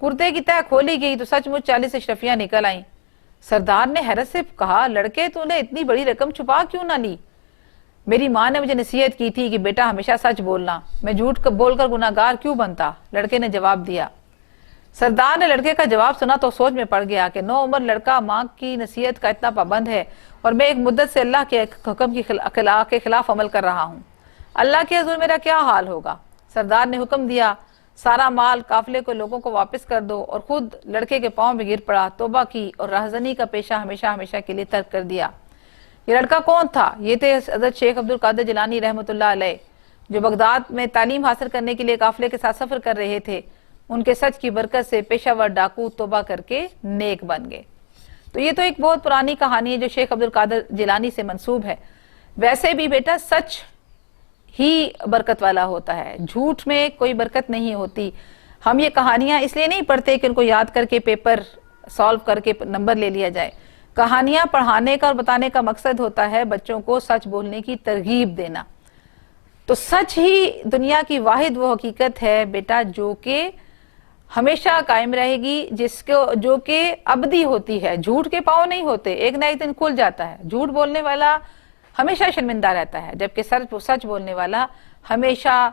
कुर्ते की तह खोली गई तो सचमुच 40 अशरफियां निकल आईं। सरदार ने हैरत से कहा, लड़के तूने इतनी बड़ी रकम छुपा क्यों ना ली? मेरी माँ ने मुझे नसीहत की थी कि बेटा हमेशा सच बोलना, मैं झूठ बोलकर गुनाहगार क्यों बनता, लड़के ने जवाब दिया। सरदार ने लड़के का जवाब सुना तो सोच में पड़ गया कि 9 उम्र लड़का माँ की नसीहत का इतना पाबंद है और मैं एक मुद्दत से अल्लाह के हुक्म के खिलाफ अमल कर रहा हूँ। अल्लाह के हुज़ूर मेरा क्या हाल होगा? सरदार ने हुक्म दिया, सारा माल काफिले को लोगों को वापस कर दो, और खुद लड़के के पांव में गिर पड़ा, तौबा की और राहज़नी का पेशा हमेशा हमेशा के लिए तर्क कर दिया। ये लड़का कौन था? ये थे हज़रत शेख अब्दुल कादिर जिलानी रहमतुल्लाह अलैह, जो बगदाद में तालीम हासिल करने के लिए काफिले के साथ सफर कर रहे थे। उनके सच की बरकत से पेशावर डाकू तौबा करके नेक बन गए। तो ये तो एक बहुत पुरानी कहानी है जो शेख अब्दुल कादिर जिलानी से मंसूब है। वैसे भी बेटा सच ही बरकत वाला होता है, झूठ में कोई बरकत नहीं होती। हम ये कहानियां इसलिए नहीं पढ़ते कि उनको याद करके पेपर सॉल्व करके नंबर ले लिया जाए। कहानियां पढ़ाने का और बताने का मकसद होता है बच्चों को सच बोलने की तरगीब देना। तो सच ही दुनिया की वाहिद वो हकीकत है बेटा जो कि हमेशा कायम रहेगी, जिसको जो कि अबदी होती है। झूठ के पाँव नहीं होते, एक ना एक दिन खुल जाता है। झूठ बोलने वाला हमेशा शर्मिंदा रहता है, जबकि सच बोलने वाला हमेशा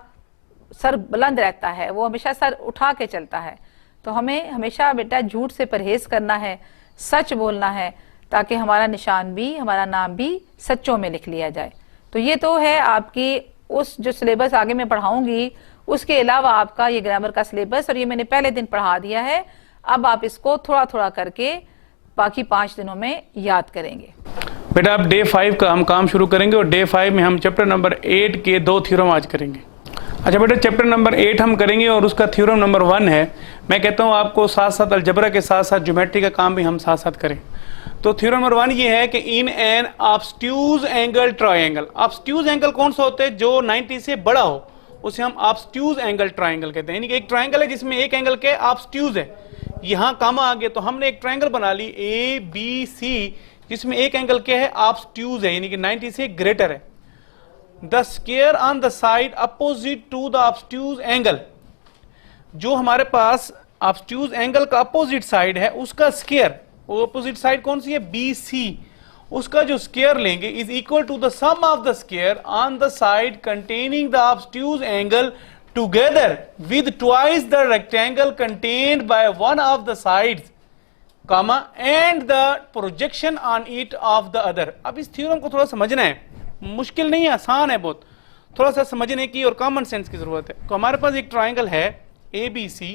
सर बुलंद रहता है, वो हमेशा सर उठा के चलता है। तो हमें हमेशा बेटा झूठ से परहेज करना है, सच बोलना है, ताकि हमारा निशान भी, हमारा नाम भी सच्चों में लिख लिया जाए। तो ये तो है आपकी उस जो सिलेबस आगे मैं पढ़ाऊंगी, उसके अलावा आपका ये ग्रामर का सिलेबस, और ये मैंने पहले दिन पढ़ा दिया है। अब आप इसको थोड़ा थोड़ा करके बाकी 5 दिनों में याद करेंगे। बेटा अब डे 5 का हम काम शुरू करेंगे और डे 5 में हम चैप्टर नंबर 8 के 2 थ्योरम आज करेंगे। अच्छा बेटा, चैप्टर नंबर 8 हम करेंगे और उसका थ्योरम नंबर 1 है। मैं कहता हूँ आपको साथ साथ अलजबरा के साथ साथ ज्योमेट्री का काम भी हम साथ साथ करें। तो थ्योरम नंबर 1 ये है कि in an obtuse angle triangle. Obtuse angle कौन सा होता है? जो 90 से बड़ा हो उसे हम ऑब्स्ट्यूज एंगल ट्रायंगल कहते हैं। यानी कि एक ट्रायंगल है जिसमें एक एंगल के ऑब्स्ट्यूज है। यहाँ कामा आ गया तो हमने एक ट्रायंगल बना ली ABC, जिसमें एक एंगल क्या है? ऑब्स्ट्यूज है, यानी कि 90 से ग्रेटर है। The square on the side opposite to the obtuse angle. जो हमारे पास ऑब्स्ट्यूज एंगल का अपोजिट साइड है उसका स्क्वायर, वो अपोजिट साइड कौन सी है? BC। उसका जो स्क्वायर लेंगे is equal to the sum of the square on the side containing the obtuse angle together with twice the rectangle contained by one of the sides, comma and the projection on it of the other. अब इस theorem को थोड़ा समझना है, मुश्किल नहीं है, आसान है बहुत, थोड़ा सा समझने की और कॉमन सेंस की जरूरत है। तो हमारे पास एक ट्रायंगल है ABC।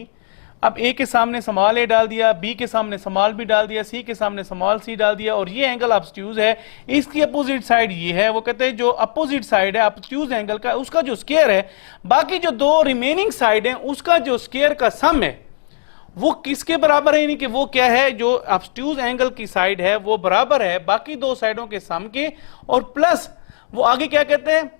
अब A के सामने स्मॉल A डाल दिया, B के सामने स्मॉल B डाल दिया, C के सामने स्मॉल C डाल दिया, और ये एंगल ऑब्स्ट्यूज है। इसकी अपोजिट साइड ये है। वो कहते हैं जो अपोजिट साइड है ऑब्स्ट्यूज एंगल का, उसका जो स्क्वायर है, बाकी जो 2 रिमेनिंग साइड है उसका जो स्क्वायर का सम है वो किसके बराबर है? यानी कि वो क्या है? जो ऑब्स्ट्यूज एंगल की साइड है वो बराबर है बाकी 2 साइडों के सम के, और प्लस वो आगे क्या कहते हैं?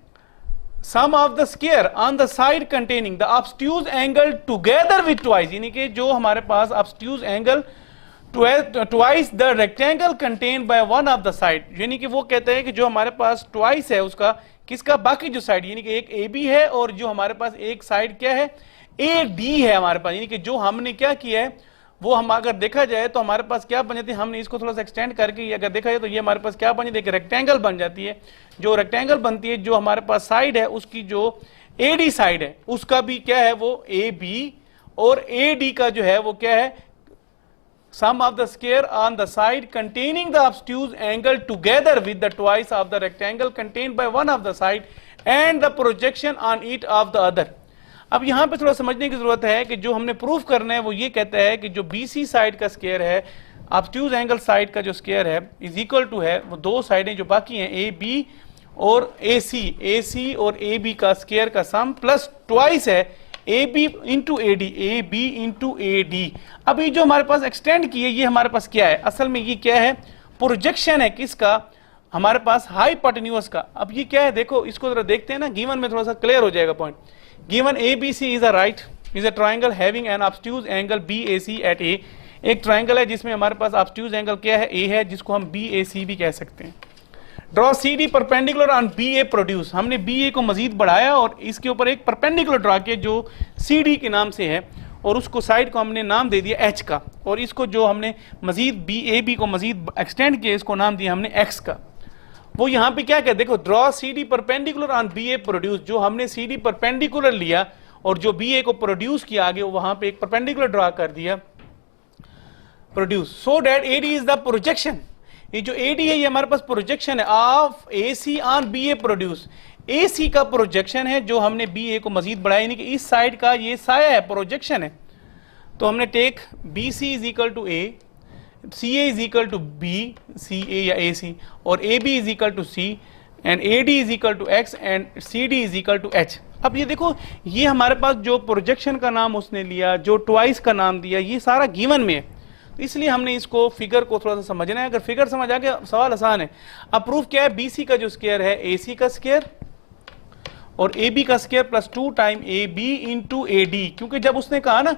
Sum of the square on the side containing the obtuse angle together with twice. यानी कि जो हमारे पास obtuse angle twice the rectangle contained by one of the side, यानी कि वो कहते हैं कि जो हमारे पास ट्वाइस है उसका किसका, बाकी जो साइड, यानी कि एक ए बी है और जो हमारे पास एक साइड क्या है, ए डी है हमारे पास। यानी कि जो हमने क्या किया है वो हम अगर देखा जाए तो हमारे पास क्या बन जाती है, हमने इसको थोड़ा सा एक्सटेंड करके अगर देखा जाए तो ये हमारे पास क्या बन जाती है, रेक्टेंगल बन जाती है। जो रेक्टेंगल बनती है, जो हमारे पास साइड है उसकी जो ए डी साइड है उसका भी क्या है वो ए बी, और ए डी का जो है वो क्या है, sum of the square on the side containing the obtuse angle together with the twice of the rectangle contained by one of the side and the projection on it of the other। अब यहां पे थोड़ा समझने की जरूरत है कि जो हमने प्रूफ करना है वो ये कहता है कि जो BC साइड का स्क्वायर है, ऑब्ट्यूज एंगल साइड का जो स्क्वायर है इज इक्वल टू है वो दो साइडें जो बाकी हैं AB और AC और AB का स्क्वायर का सम प्लस ट्वाइस है AB into AD, AB into AD। अभी जो हमारे पास एक्सटेंड की है ये हमारे पास क्या है, असल में ये क्या है, प्रोजेक्शन है किसका, हमारे पास हाइपोटेन्यूज का। अब ये क्या है देखो, इसको जरा देखते हैं ना, गिवन में थोड़ा सा क्लियर हो जाएगा point. Given ABC is a triangle having an obtuse angle BAC at A। एक ट्राइंगल है जिसमें हमारे पास ऑब्ट्यूज एंगल क्या है, A है, जिसको हम BAC भी कह सकते हैं। Draw CD perpendicular on BA produce, हमने BA को मजीद बढ़ाया और इसके ऊपर एक परपेंडिकुलर ड्रॉ किया जो CD के नाम से है, और उसको साइड को हमने नाम दे दिया H का, और इसको जो हमने मजीद BAB को मजीद एक्सटेंड किया इसको नाम दिया हमने X का। वो यहाँ पे क्या कहते, देखो draw CD perpendicular on BA produce, जो हमने CD परपेंडिकुलर लिया और जो BA को प्रोड्यूस किया आगे वहां पे एक परपेंडिकुलर ड्रॉ कर दिया produce, so that AD is the projection. ये जो AD है ये हमारे पास प्रोजेक्शन है of AC on BA produce. AC का प्रोजेक्शन है जो हमने BA को मजीद बढ़ाया, यानी कि इस साइड का ये साया है, प्रोजेक्शन है। तो हमने take BC is equal to A, CA is equal to B, CA या AC, और AB is equal to C and AD is equal to X and CD is equal to H। अब ये देखो ये हमारे पास जो प्रोजेक्शन का नाम उसने लिया, जो ट्वाइस का नाम दिया, ये सारा गिवन में है, तो इसलिए हमने इसको फिगर को थोड़ा सा समझना है। अगर फिगर समझ आ गया सवाल आसान है। अब प्रूफ क्या है, BC का जो स्क्वायर है AC का स्क्वायर और AB का square plus 2 time AB into AD, क्योंकि जब उसने कहा ना,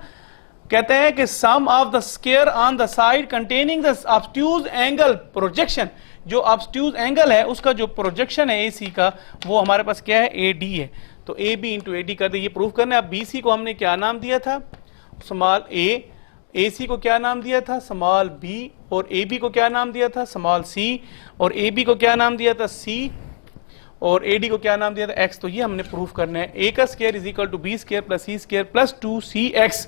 कहते हैं कि sum of the square on the side containing the obtuse angle projection, जो ऑब्ट्यूज एंगल है उसका जो प्रोजेक्शन है AC का वो हमारे पास क्या है, AD है। तो AB इंटू AD कर दे, ये प्रूफ करना है। अब BC को हमने क्या नाम दिया था, स्मॉल A, AC को क्या नाम दिया था, स्मॉल B, और AB को क्या नाम दिया था, स्मॉल C, और AB को क्या नाम दिया था, C, और AD को क्या नाम दिया था, X। तो ये हमने प्रूफ करना है, A का square is equal to B square plus C square plus 2CX,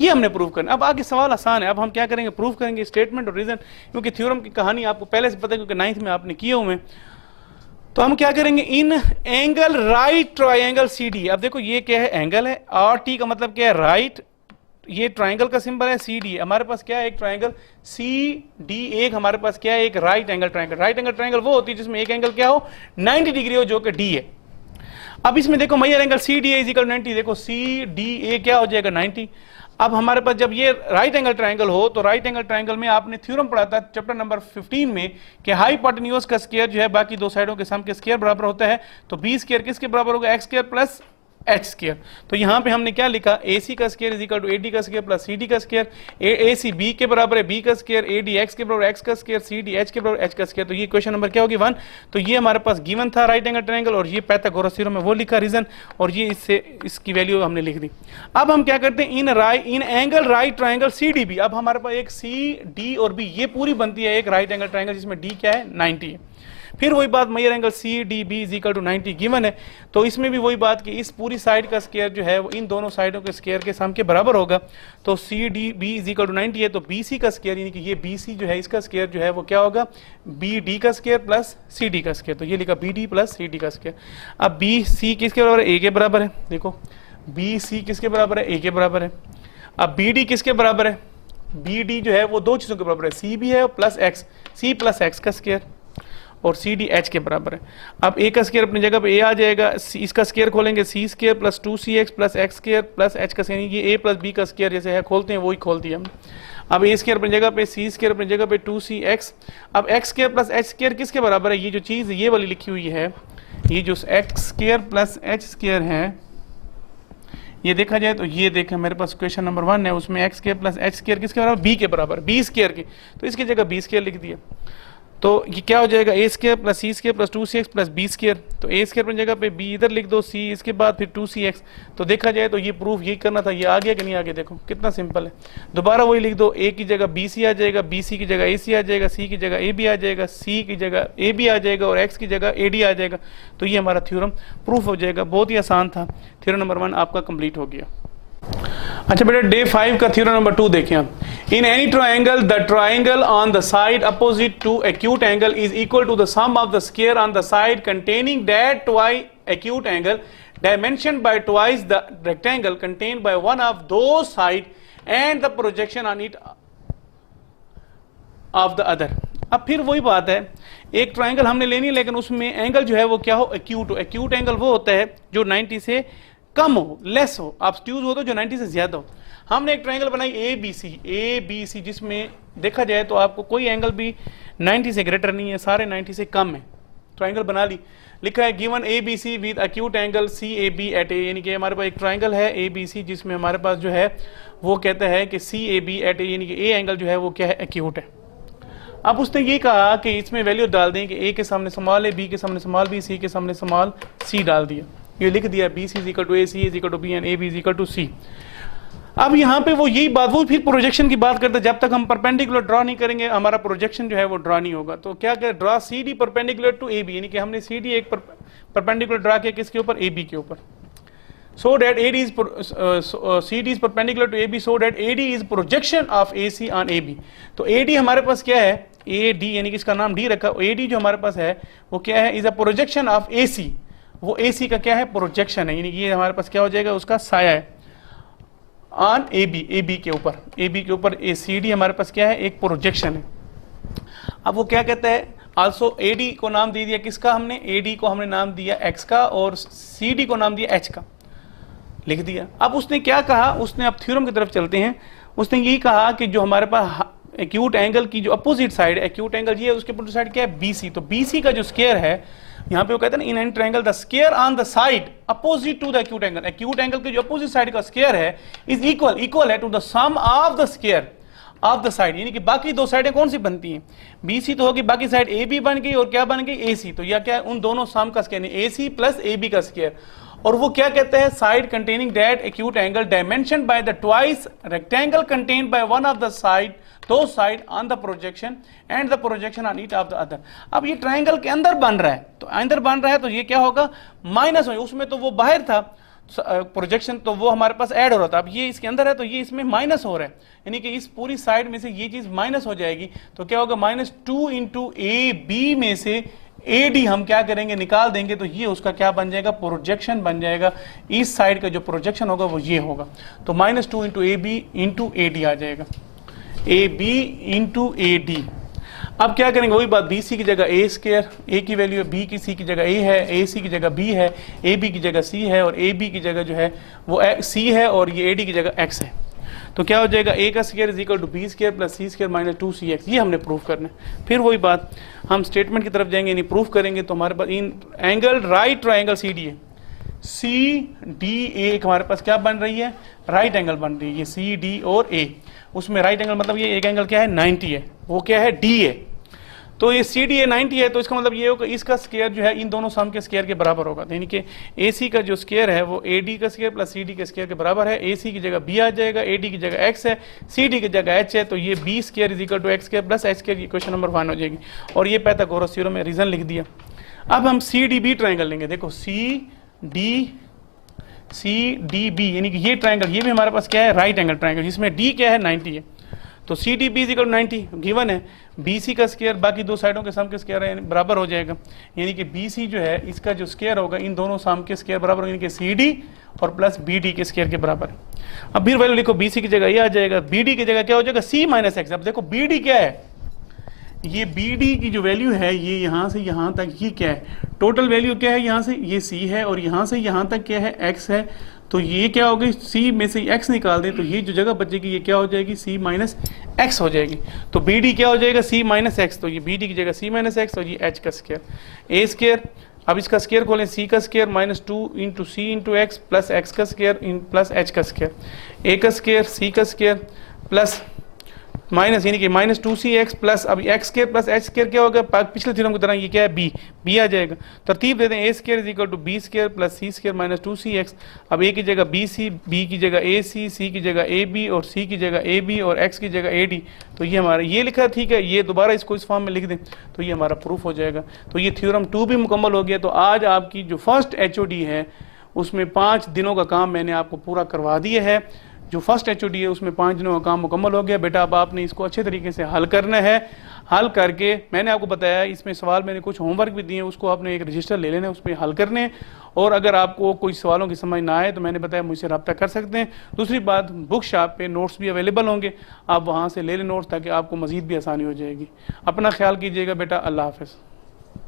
ये हमने प्रूफ करना। अब आगे सवाल आसान है, अब हम क्या करेंगे, प्रूफ करेंगे स्टेटमेंट और रीजन, क्योंकि थ्योरम की कहानी आपको पहले से पता है क्योंकि 9th में आपने किए हुए। तो हम क्या करेंगे, इन एंगल राइट ट्राइंगल CD। अब देखो ये क्या है, एंगल है, RT का मतलब क्या है, राइट, ये ट्राइंगल का सिंबल है, CD हमारे पास क्या है, एक ट्राइंगल CD, एक हमारे पास क्या है, एक right angle triangle. Right angle triangle वो होती है जिसमें एक एंगल क्या हो, 90 डिग्री हो, जो कि D है। अब इसमें देखो major angle CDA is equal 90, देखो CDA क्या हो जाएगा 90। अब हमारे पास जब ये राइट एंगल ट्राइंगल हो तो राइट एंगल ट्राइंगल में आपने थ्योरम पढ़ा था चैप्टर नंबर 15 में कि हाइपोटेन्यूज का स्क्वायर जो है बाकी दो साइडों के सम के स्क्वायर बराबर होता है। तो B स्क्वायर किसके बराबर होगा, X square plus H square. तो यहाँ पे हमने क्या लिखा, AC का square is equal to AD का स्क्वायर प्लस CD का स्क्वायर। AC B के बराबर है, B का स्क्वायर, AD X के बराबर X का स्क्वायर, CD H के बराबर H का स्क्वायर। तो ये क्वेश्चन नंबर क्या होगी 1। तो ये हमारे पास गिवन था राइट एंगल ट्रायंगल, और ये पाइथागोरस थ्योरम में वो लिखा रीजन, और ये इससे इसकी वैल्यू हमने लिख दी। अब हम क्या करते हैं, इन एंगल राइट ट्रायंगल CDB। अब हमारे पास एक CD और B ये पूरी बनती है एक राइट एंगल ट्रायंगल जिसमें D क्या है 90 है। फिर वही बात, major angle CDB is equal to 90 given है। तो इसमें भी वही बात कि इस पूरी साइड का स्क्वायर जो है वो इन दोनों साइडों के स्क्वायर के सम के बराबर होगा। तो CDB इज इक्वल टू 90 है, तो BC का स्क्वायर यानी कि ये BC जो है इसका स्क्वायर जो है वो क्या होगा, BD का स्क्वायर प्लस CD का स्क्वायर। तो ये लिखा BD प्लस CD का स्क्वायर। अब BC किसके बराबर है, A के बराबर है। देखो BC किसके बराबर है, A के बराबर है। अब BD किसके बराबर है, BD जो है वो दो चीज़ों के बराबर है, C भी है plus X, C plus X का स्क्वायर, और CD H के बराबर है। अब A का स्क्वायर अपनी जगह पे A आ जाएगा, इसका स्क्वायर खोलेंगे C square plus 2CX plus X square plus H का स्क्वायर, ये A प्लस B का स्क्वायर जैसे है खोलते हैं वही खोल दिया हमने। अब A स्क्वायर अपनी जगह पे, C स्क्वायर अपनी जगह पे 2CX। अब X square plus H square किसके बराबर है, ये जो चीज़ ये वाली लिखी हुई है, ये जो X square plus H square है, ये देखा जाए तो ये देखें मेरे पास क्वेश्चन नंबर 1 है, उसमें X square plus H square किसके बराबर, B के बराबर, B स्क्वायर की, तो इसकी जगह B स्क्वायर लिख दिया। तो ये क्या हो जाएगा, A square plus C square plus 2cx plus B square. तो ए स्क्र अपनी जगह पे, बी इधर लिख दो, सी इसके बाद फिर 2cx। तो देखा जाए तो ये प्रूफ यही करना था, ये आ गया कि नहीं आ गया, देखो कितना सिंपल है। दोबारा वही लिख दो, ए की जगह बी सी आ जाएगा, बी सी की जगह ए सी आ जाएगा, सी की जगह ए बी आ जाएगा, सी की जगह ए बी आ जाएगा और एक्स की जगह ए डी आ जाएगा। तो ये हमारा थ्योरम प्रूफ हो जाएगा। बहुत ही आसान था। थ्योरम नंबर 1 आपका कंप्लीट हो गया। अच्छा बेटा, डे 5 का थ्योरम नंबर 2 देखें आप। In any triangle the triangle on the side opposite to acute angle is equal to the sum of the square on the side containing that twice acute angle dimensioned by twice the rectangle contained by one of those side and the projection on it of the other। अब फिर वही बात है, एक triangle हमने लेनी है लेकिन उसमें एंगल जो है वो क्या हो, एक्यूट हो। एक्यूट एंगल वो होता है जो 90 से कम हो, लेस हो। ऑब्ट्यूज हो तो जो 90 से ज्यादा हो। हमने एक ट्राइंगल बनाई ए बी सी जिसमें देखा जाए तो आपको कोई एंगल भी 90 से ग्रेटर नहीं है, सारे 90 से कम है। ट्राइंगल बना ली, लिखा है given A B C with acute angle C A B at A, यानी कि हमारे पास एक ट्राइंगल है ए बी सी जिसमें हमारे पास जो है वो कहता है कि सी ए बी एट ए, यानी कि ए एंगल जो है वो क्या है, एक्यूट है। अब उसने ये कहा कि इसमें वैल्यू डाल दें कि ए के सामने स्मॉल ए, बी के सामने स्मॉल बी, सी के सामने स्मॉल सी डाल दिया। ये लिख दिया B C is equal to A, C is equal to B and A B is equal to C. अब यहाँ पे वो यही बात, वो फिर प्रोजेक्शन की बात करते हैं। जब तक हम परपेंडिकुलर ड्रॉ नहीं करेंगे हमारा प्रोजेक्शन जो है वो ड्रॉ नहीं होगा। तो क्या करें, draw C D perpendicular to A B, यानी कि हमने सी डी एक परपेंडिकुलर ड्रॉ किया किसके ऊपर, ए बी के ऊपर। So that A D is C D is perpendicular to A B, so that A D is projection of A C on A B. तो ए डी हमारे पास क्या है, ए डी, यानी कि इसका नाम डी रखा। ए डी जो हमारे पास है वो क्या है, is a projection of A सी। वो ए सी का क्या है, प्रोजेक्शन है, यानी कि ये हमारे पास क्या हो जाएगा, उसका साया है ऑन ए बी के ऊपर। ए बी के ऊपर ए सी डी हमारे पास क्या है, एक प्रोजेक्शन है। अब वो क्या कहता है, आल्सो ए डी को नाम दे दिया किसका हमने, ए डी को हमने नाम दिया एक्स का और सी डी को नाम दिया एच का, लिख दिया। अब उसने क्या कहा, उसने अब थ्योरम की तरफ चलते हैं। उसने यही कहा कि जो हमारे पास एक्यूट एंगल की जो अपोजिट साइड, एक्यूट एंगल ये है, उसके अपोजिट साइड क्या है, बी सी। तो बी सी का जो स्क्वायर है, यहाँ पे वो कहते हैं ना, in any triangle the square on the side opposite to the acute angle, acute angle के जो अपोजिट साइड का स्क्वायर है इज इक्वल है to the sum of the square of the side, यानी कि बाकी दो साइडें कौन सी बनती हैं, बी सी तो होगी, बाकी साइड ए बी बन गई और क्या बन गई, ए सी। तो यह क्या है, उन दोनों सम का square, A C plus A B का स्क्वायर। और वो क्या कहते हैं, side containing that acute angle dimension by the twice rectangle contained by one of the side, दो side on the projection and the projection on each of the other. अब ये triangle के अंदर बन रहा है, तो अंदर बन रहा है तो ये क्या होगा, माइनस होगा। उसमें तो वो बाहर था प्रोजेक्शन, तो वो हमारे पास ऐड हो रहा था। अब ये इसके अंदर है तो ये इसमें माइनस हो रहा है, यानी कि इस पूरी साइड में से ये चीज माइनस हो जाएगी। तो क्या होगा, -2 इंटू ए बी में से ए डी हम क्या करेंगे, निकाल देंगे। तो ये उसका क्या बन जाएगा, प्रोजेक्शन बन जाएगा। इस साइड का जो प्रोजेक्शन होगा वो ये होगा। तो -2 into A B into A D आ जाएगा, A B into A D. अब क्या करेंगे, वही बात, बी सी की जगह ए स्क्वायर, ए की वैल्यू है, बी की सी की जगह ए है, ए सी की जगह बी है, ए बी की जगह सी है और ए बी की जगह जो है वो सी है और ये ए डी की जगह एक्स है। तो क्या हो जाएगा, ए का square is equal to B square plus C square minus 2cx। ये हमने प्रूफ करना है। फिर वही बात, हम स्टेटमेंट की तरफ जाएंगे, यानी प्रूफ करेंगे। तो हमारे पास in angle right triangle C D है, सी डी ए हमारे पास क्या बन रही है, राइट एंगल बन रही है, ये सी डी और ए। उसमें राइट एंगल मतलब ये एक एंगल क्या है, 90 है, वो क्या है, डी है। तो ये सी डी ए 90 है, तो इसका मतलब ये होगा इसका स्क्वायर जो है इन दोनों सम के स्क्वायर के बराबर होगा। यानी कि ए सी का जो स्क्वायर है वो ए डी का स्क्वायर प्लस सी डी के स्क्वायर के बराबर है। ए सी की जगह बी आ जाएगा, ए डी की जगह एक्स है, सी डी की जगह एच है। तो ये B square is equal to X square plus H square, question number 1 हो जाएगी। और ये पाइथागोरस थ्योरम में रीजन लिख दिया। अब हम सी डी बी ट्राइंगल लेंगे। देखो सी डी बी, यानी कि ये ट्राइंगल, ये भी हमारे पास क्या है, राइट एंगल ट्राइंगल, जिसमें डी क्या है, 90 है। तो C D B is equal 90 given है। बी सी का स्क्वायर बाकी दो साइडों के सम के स्क्वायर बराबर हो जाएगा, यानी कि बी सी जो है इसका जो स्क्वायर होगा इन दोनों सम के स्क्वायर बराबर होगा, यानी कि सी डी और प्लस बी डी के स्क्वायर के बराबर है। अब फिर वैल्यू लिखो, बी सी की जगह ये आ जाएगा, बी डी की जगह क्या हो जाएगा, सी माइनस एक्स। अब देखो बी डी क्या है, ये बी डी की जो वैल्यू है ये यहाँ से यहाँ तक ये क्या है, टोटल वैल्यू क्या है, यहाँ से ये सी है और यहाँ से यहाँ तक क्या है, एक्स है। तो ये क्या होगी, सी में से एक्स निकाल दें तो ये जो जगह बचेगी ये क्या हो जाएगी, सी माइनस एक्स हो जाएगी। तो बी डी क्या हो जाएगा, सी माइनस एक्स। तो ये बी डी की जगह सी माइनस एक्स और ये एच का स्क्वायर, ए स्क्वायर। अब इसका स्क्वायर खोलें, सी का स्क्वायर -2 इंटू सी इंटू एक्स प्लस एक्स का स्क्वायर प्लस एच का स्क्वायर, ए का स्क्वायर सी का स्क्वायर प्लस माइनस यानी कि माइनस 2c(x) प्लस अब x square plus H square क्या होगा, पिछले थ्योरम की तरह ये क्या है बी आ जाएगा। तरतीब देते हैं a square is equal to B square plus C square minus 2cx। अब a की जगह बी सी, बी की जगह ए सी, सी की जगह ए बी और सी की जगह ए बी और x की जगह ए डी। तो ये हमारा ये लिखा ठीक है, ये दोबारा इसको इस फॉर्म में लिख दें तो ये हमारा प्रूफ हो जाएगा। तो ये थ्योरम 2 भी मुकम्मल हो गया। तो आज आपकी जो फर्स्ट HOD है उसमें 5 दिनों का काम मैंने आपको पूरा करवा दिया है। जो फर्स्ट HOD है उसमें 5 दिनों का काम मुकम्मल हो गया। बेटा अब आपने इसको अच्छे तरीके से हल करना है। हल करके मैंने आपको बताया इसमें सवाल मैंने कुछ होमवर्क भी दिए, उसको आपने एक रजिस्टर ले लेना है, उसमें हल करने हैं। और अगर आपको कोई सवालों की समझ ना आए तो मैंने बताया मुझसे रब्ता कर सकते हैं। दूसरी बात, बुक शॉप पे नोट्स भी अवेलेबल होंगे, आप वहाँ से ले लें नोट्स ताकि आपको मज़ीद भी आसानी हो जाएगी। अपना ख्याल कीजिएगा बेटा, अल्लाह हाफ़िज़।